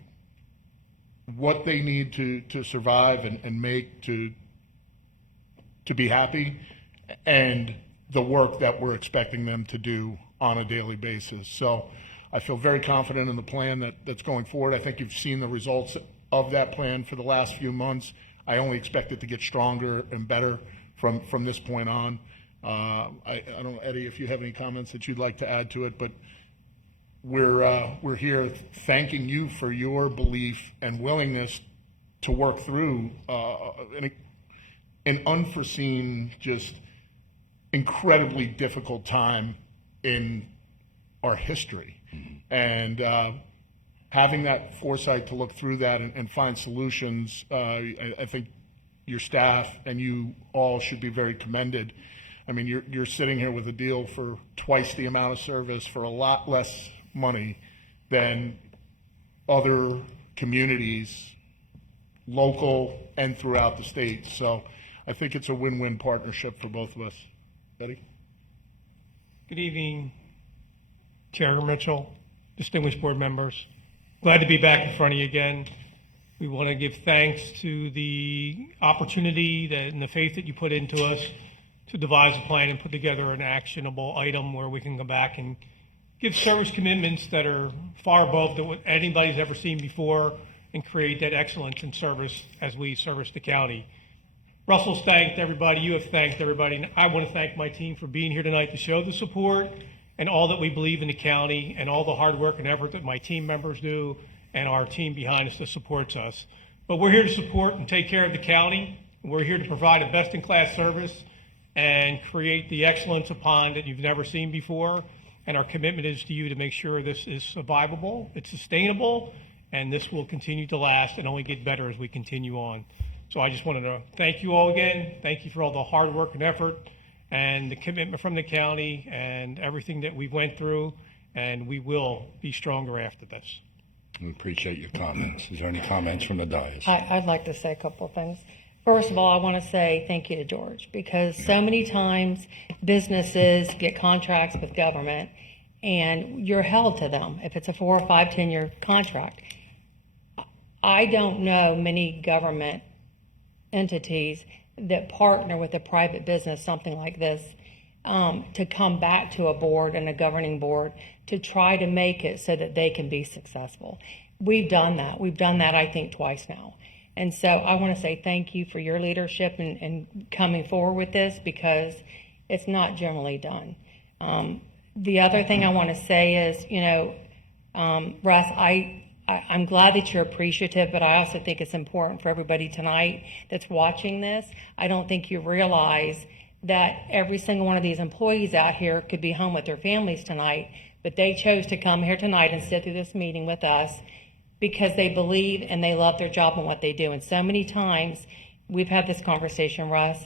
what they need to survive and make to be happy, and the work that we're expecting them to do on a daily basis. So I feel very confident in the plan that's going forward. I think you've seen the results of that plan for the last few months. I only expect it to get stronger and better from this point on. I don't know, Eddie, if you have any comments that you'd like to add to it, but we're here thanking you for your belief and willingness to work through an unforeseen, just incredibly difficult time in our history. And having that foresight to look through that and find solutions, I think your staff and you all should be very commended. I mean, you're sitting here with a deal for twice the amount of service for a lot less money than other communities, local and throughout the state. So I think it's a win-win partnership for both of us. Eddie? Good evening, Chair Mitchell, distinguished board members. Glad to be back in front of you again. We want to give thanks to the opportunity and the faith that you put into us to devise a plan and put together an actionable item where we can go back and give service commitments that are far above what anybody's ever seen before and create that excellence in service as we service the county. Russell's thanked everybody. You have thanked everybody. And I want to thank my team for being here tonight to show the support and all that we believe in the county and all the hard work and effort that my team members do and our team behind us that supports us. But we're here to support and take care of the county. We're here to provide a best-in-class service and create the excellence upon that you've never seen before. And our commitment is to you to make sure this is survivable, it's sustainable, and this will continue to last and only get better as we continue on. So I just wanted to thank you all again. Thank you for all the hard work and effort and the commitment from the county and everything that we went through, and we will be stronger after this. We appreciate your comments. Is there any comments from the dais? I'd like to say a couple of things. First of all, I want to say thank you to George, because so many times businesses get contracts with government and you're held to them if it's a 4 or 5, 10-year contract. I don't know many government entities that partner with a private business, something like this, to come back to a board and a governing board to try to make it so that they can be successful. We've done that. We've done that, I think, twice now. And so I want to say thank you for your leadership and coming forward with this, because it's not generally done. The other thing I want to say is, Russ, I'm glad that you're appreciative, but I also think it's important for everybody tonight that's watching this. I don't think you realize that every single one of these employees out here could be home with their families tonight, but they chose to come here tonight and sit through this meeting with us because they believe and they love their job and what they do. And so many times we've had this conversation, Russ,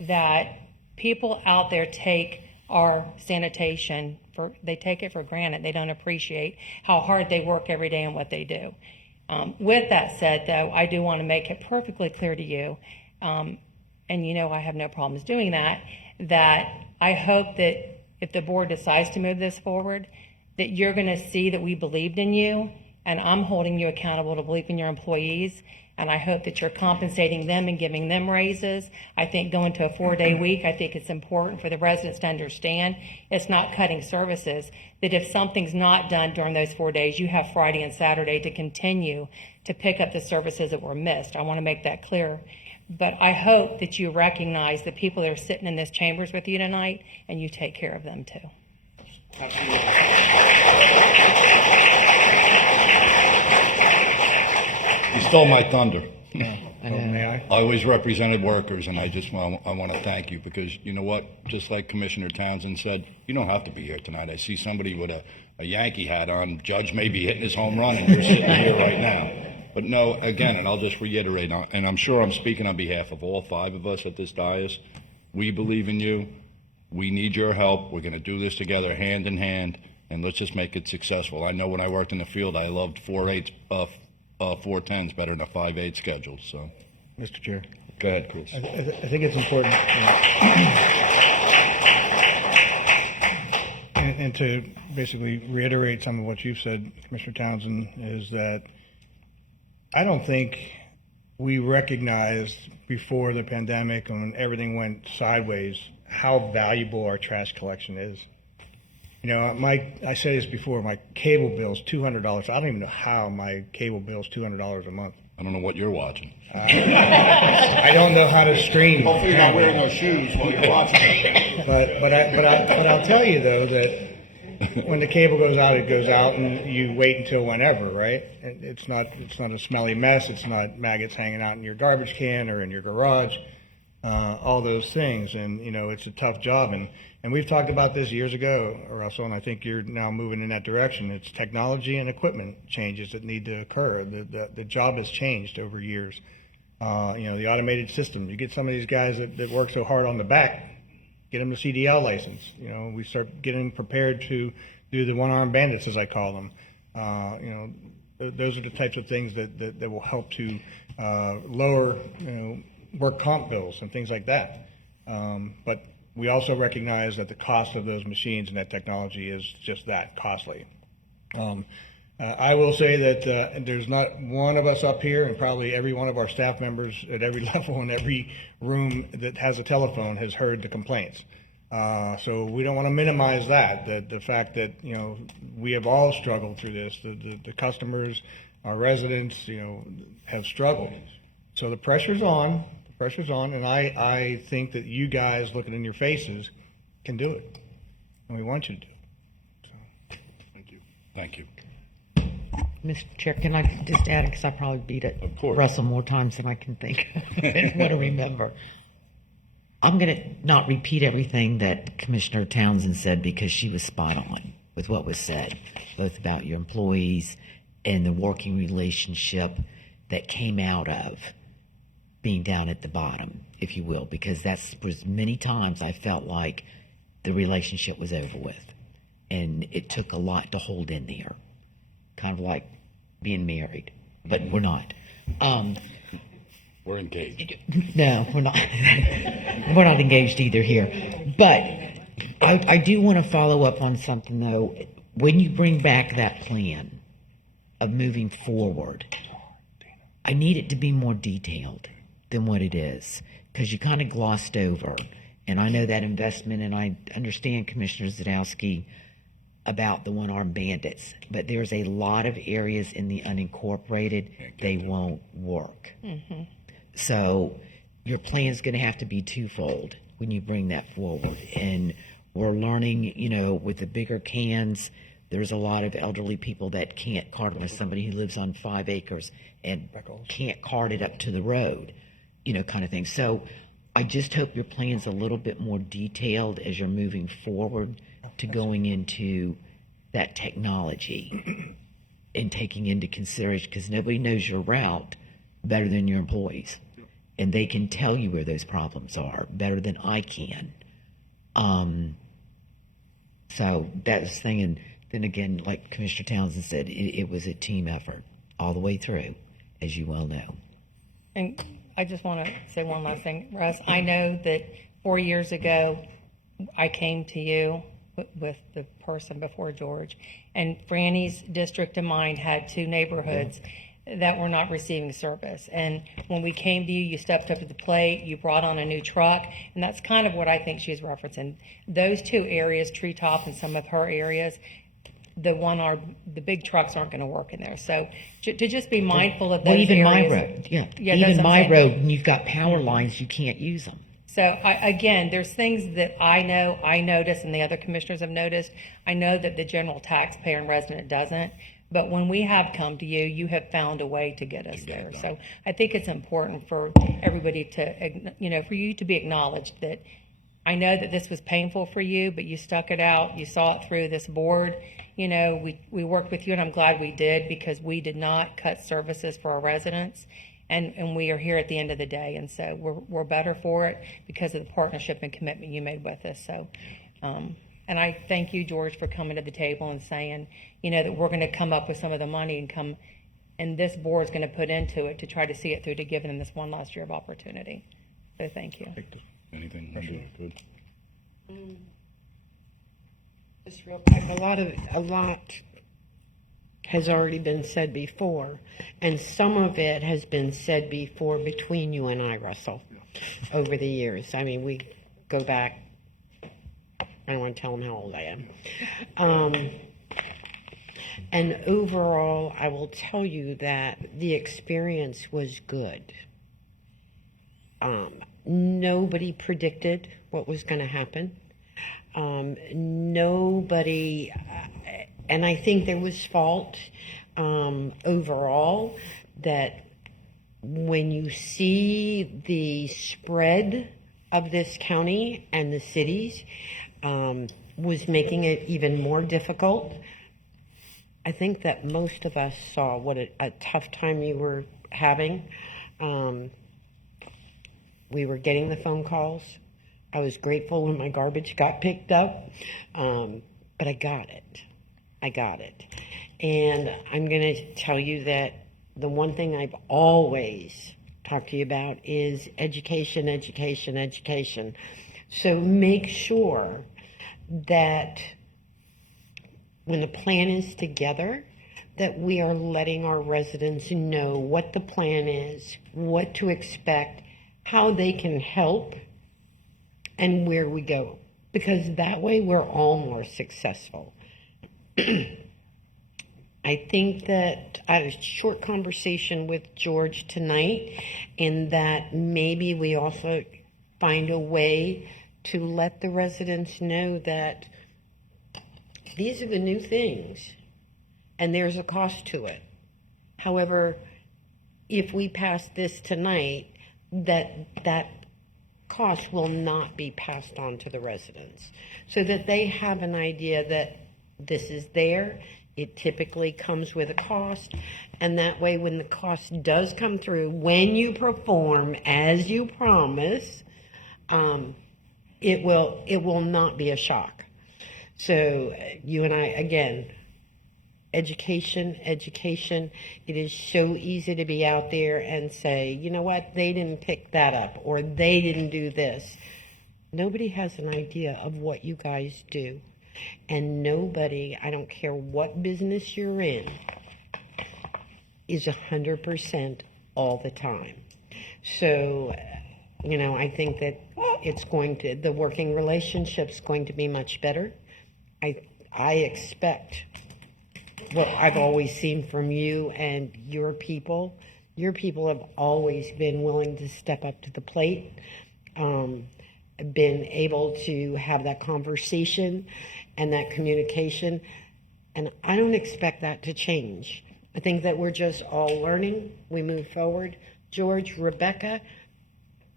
that people out there take our sanitation they take it for granted. They don't appreciate how hard they work every day and what they do. With that said, though, I do want to make it perfectly clear to you, and you know I have no problems doing that I hope that if the board decides to move this forward, that you're going to see that we believed in you, and I'm holding you accountable to believe in your employees. And I hope that you're compensating them and giving them raises. I think going to a 4-day week, I think it's important for the residents to understand it's not cutting services, that if something's not done during those 4 days, you have Friday and Saturday to continue to pick up the services that were missed. I want to make that clear. But I hope that you recognize the people that are sitting in this chambers with you tonight, and you take care of them too. You stole my thunder. May I? I always represented workers, and I want to thank you, because you know what? Just like Commissioner Townsend said, you don't have to be here tonight. I see somebody with a Yankee hat on. Judge may be hitting his home run, and you're sitting here right now. But no, again, and I'll just reiterate, and I'm sure I'm speaking on behalf of all 5 of us at this dais. We believe in you. We need your help. We're going to do this together, hand in hand, and let's just make it successful. I know when I worked in the field, I loved 4-H 410 is better than a 5/8 schedule, so. Mr. Chair. Go ahead, Chris. I think it's important, and to basically reiterate some of what you've said, Commissioner Townsend, is that I don't think we recognized before the pandemic and when everything went sideways how valuable our trash collection is. You know, I said this before, my cable bill is $200. I don't even know how my cable bill is $200 a month. I don't know what you're watching. I don't know how to stream. Hopefully you're not wearing those shoes while you're watching. But I'll tell you though that when the cable goes out, it goes out, and you wait until whenever, right? And it's not a smelly mess. It's not maggots hanging out in your garbage can or in your garage. All those things, and you know, it's a tough job, and we've talked about this years ago, Russell, and I think you're now moving in that direction. It's technology and equipment changes that need to occur. The job has changed over years. You know, the automated system. You get some of these guys that work so hard on the back, get them the CDL license. You know, we start getting prepared to do the one-armed bandits, as I call them. You know, those are the types of things that will help to lower, you know, work comp bills and things like that. But we also recognize that the cost of those machines and that technology is just that, costly. I will say that there's not one of us up here, and probably every one of our staff members at every level in every room that has a telephone has heard the complaints. So we don't want to minimize that, the fact that, you know, we have all struggled through this. The customers, our residents, you know, have struggled. So the pressure's on. And I think that you guys, looking in your faces, can do it, and we want you to do it. So, Thank you. Mr. Chair, can I just add, because I probably beat it, Russell, more times than I can think, want to remember. I'm going to not repeat everything that Commissioner Townsend said, because she was spot on with what was said, both about your employees and the working relationship that came out of being down at the bottom, if you will, because that's was many times I felt like the relationship was over with, and it took a lot to hold in there, kind of like being married, but we're not. We're engaged. No, we're not. We're not engaged either here. But I do want to follow up on something though. When you bring back that plan of moving forward, I need it to be more detailed than what it is, because you kind of glossed over, and I know that investment, and I understand Commissioner Zadowski about the one-armed bandits, but there's a lot of areas in the unincorporated they won't work. Mm-hmm. So your plan's going to have to be twofold when you bring that forward, and we're learning, you know, with the bigger cans, there's a lot of elderly people that can't cart them, as somebody who lives on 5 acres and can't cart it up to the road, you know, kind of thing. So I just hope your plan's a little bit more detailed as you're moving forward to going into that technology and taking into consideration, because nobody knows your route better than your employees, and they can tell you where those problems are better than I can. So that's the thing. And then again, like Commissioner Townsend said, it was a team effort all the way through, as you well know. And I just want to say one last thing, Russ. I know that 4 years ago, I came to you with the person before George, and Franny's district and mine had 2 neighborhoods that were not receiving service. And when we came to you, you stepped up to the plate, you brought on a new truck, and that's kind of what I think she's referencing. Those 2 areas, Treetop and some of her areas, the big trucks aren't going to work in there. So to just be mindful of those even areas. my road, even my road, when you've got power lines, you can't use them. So again, there's things that I know, I notice, and the other commissioners have noticed. I know that the general taxpayer and resident doesn't. But when we have come to you, you have found a way to get us there. So I think it's important for everybody to, you know, for you to be acknowledged that I know that this was painful for you, but you stuck it out. You saw it through this board. You know, we worked with you, and I'm glad we did, because we did not cut services for our residents. And we are here at the end of the day. And so we're better for it because of the partnership and commitment you made with us. So, and I thank you, George, for coming to the table and saying, you know, that we're going to come up with some of the money and come and this board's going to put into it to try to see it through to give them this one last year of opportunity. So thank you. Anything? Good. Just real quick, a lot has already been said before, and some of it has been said before between you and I, Russell, over the years. I mean, we go back, I don't want to tell them how old I am. And overall, I will tell you that the experience was good. Nobody predicted what was going to happen. Nobody, and I think there was fault overall, that when you see the spread of this county and the cities was making it even more difficult. I think that most of us saw what a tough time you were having. We were getting the phone calls. I was grateful when my garbage got picked up, but I got it. And I'm going to tell you that the one thing I've always talked to you about is education, education, education. So make sure that when the plan is together, that we are letting our residents know what the plan is, what to expect, how they can help, and where we go. Because that way we're all more successful. I think that I had a short conversation with George tonight, and that maybe we also find a way to let the residents know that these are the new things, and there's a cost to it. However, if we pass this tonight, that cost will not be passed on to the residents, so that they have an idea that this is there. It typically comes with a cost, and that way when the cost does come through, when you perform as you promise, it will not be a shock. So you and I, again, education. It is so easy to be out there and say, you know what, they didn't pick that up, or they didn't do this. Nobody has an idea of what you guys do. And nobody, I don't care what business you're in, is 100% all the time. So, you know, I think that the working relationship's going to be much better. I expect what I've always seen from you and your people. Your people have always been willing to step up to the plate, been able to have that conversation and that communication, and I don't expect that to change. I think that we're just all learning. We move forward. George, Rebecca,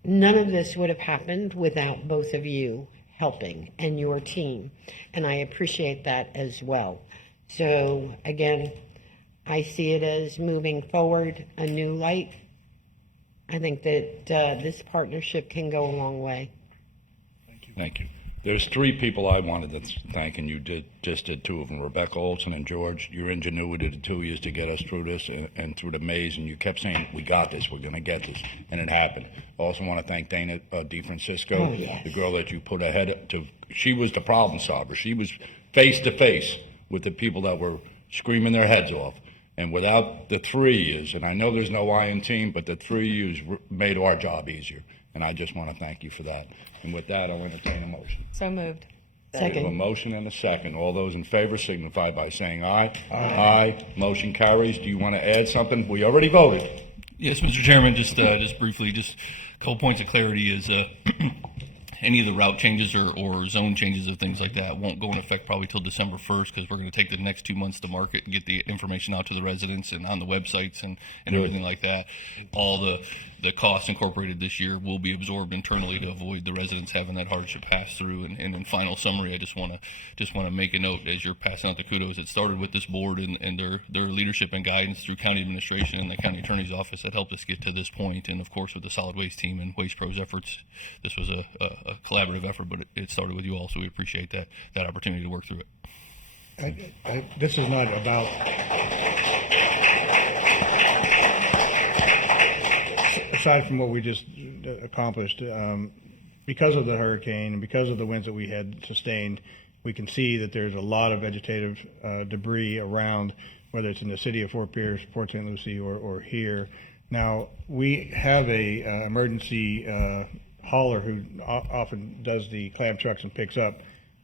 none of this would have happened without both of you helping and your team, and I appreciate that as well. So again, I see it as moving forward, a new light. I think that this partnership can go a long way. Thank you. There's three people I wanted to thank, and you just did two of them, Rebecca Olson and George. Your ingenuity, the 2 years to get us through this and through the maze, and you kept saying, we got this, we're going to get this, and it happened. I also want to thank Dana DeFrancisco, the girl that you put ahead she was the problem solver. She was face to face with the people that were screaming their heads off. And without the 3 years, and I know there's no I in team, but the 3 years made our job easier. And I just want to thank you for that. And with that, I'll entertain a motion. So moved. We have a motion and a second. All those in favor signify by saying aye. Aye. Motion carries. Do you want to add something? We already voted. Yes, Mr. Chairman, just briefly, just a couple points of clarity is any of the route changes or zone changes or things like that won't go in effect probably till December 1st, because we're going to take the next 2 months to market and get the information out to the residents and on the websites and everything like that. All the costs incorporated this year will be absorbed internally to avoid the residents having that hardship pass through. And in final summary, I just want to make a note as you're passing out the kudos. It started with this board and their leadership and guidance through county administration and the county attorney's office that helped us get to this point. And of course, with the solid waste team and Waste Pros efforts, this was a collaborative effort, but it started with you all, so we appreciate that opportunity to work through it. This is not about aside from what we just accomplished, because of the hurricane and because of the winds that we had sustained, we can see that there's a lot of vegetative debris around, whether it's in the city of Fort Pierce, Port St. Lucie, or here. Now, we have a emergency hauler who often does the clam trucks and picks up.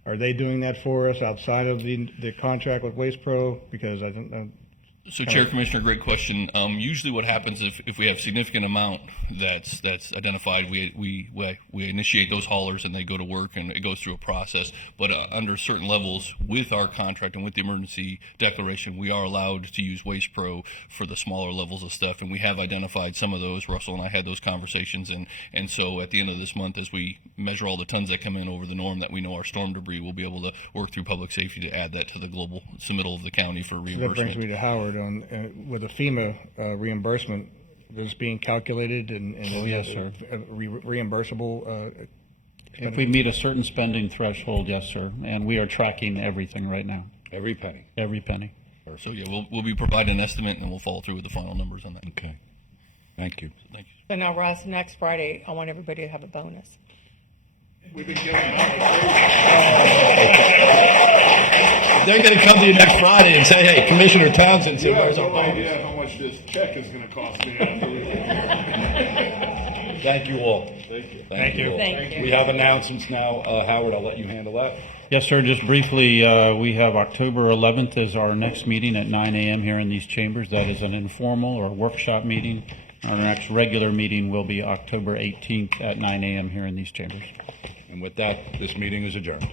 Are they doing that for us outside of the contract with Waste Pro? Because I think. So, Chair, Commissioner, great question. Usually, what happens if we have significant amount that's identified, we initiate those haulers and they go to work and it goes through a process. But under certain levels, with our contract and with the emergency declaration, we are allowed to use Waste Pro for the smaller levels of stuff, and we have identified some of those. Russell and I had those conversations, and so at the end of this month, as we measure all the tons that come in over the norm that we know are storm debris, we'll be able to work through public safety to add that to the global submittal of the county for reimbursement. That brings me to Howard. With a FEMA reimbursement, is being calculated and Oh, yes, sir. Reimbursable. If we meet a certain spending threshold, yes, sir, and we are tracking everything right now. Every penny. Every penny. So yeah, we'll be providing an estimate and then we'll follow through with the final numbers on that. Okay. Thank you. Thank you. So now, Russ, next Friday, I want everybody to have a bonus. We've been getting They're going to come to you next Friday and say, "Hey, Commissioner Townsend said, You have where's our no bonus?" idea how much this check is going to cost me after. Thank you all. Thank you. Thank you. Thank you. We have announcements now. Howard, I'll let you handle that. Yes, sir. Just briefly, we have October 11th as our next meeting at 9 a.m. here in these chambers. That is an informal or workshop meeting. Our next regular meeting will be October 18th at 9 a.m. here in these chambers. And with that, this meeting is adjourned.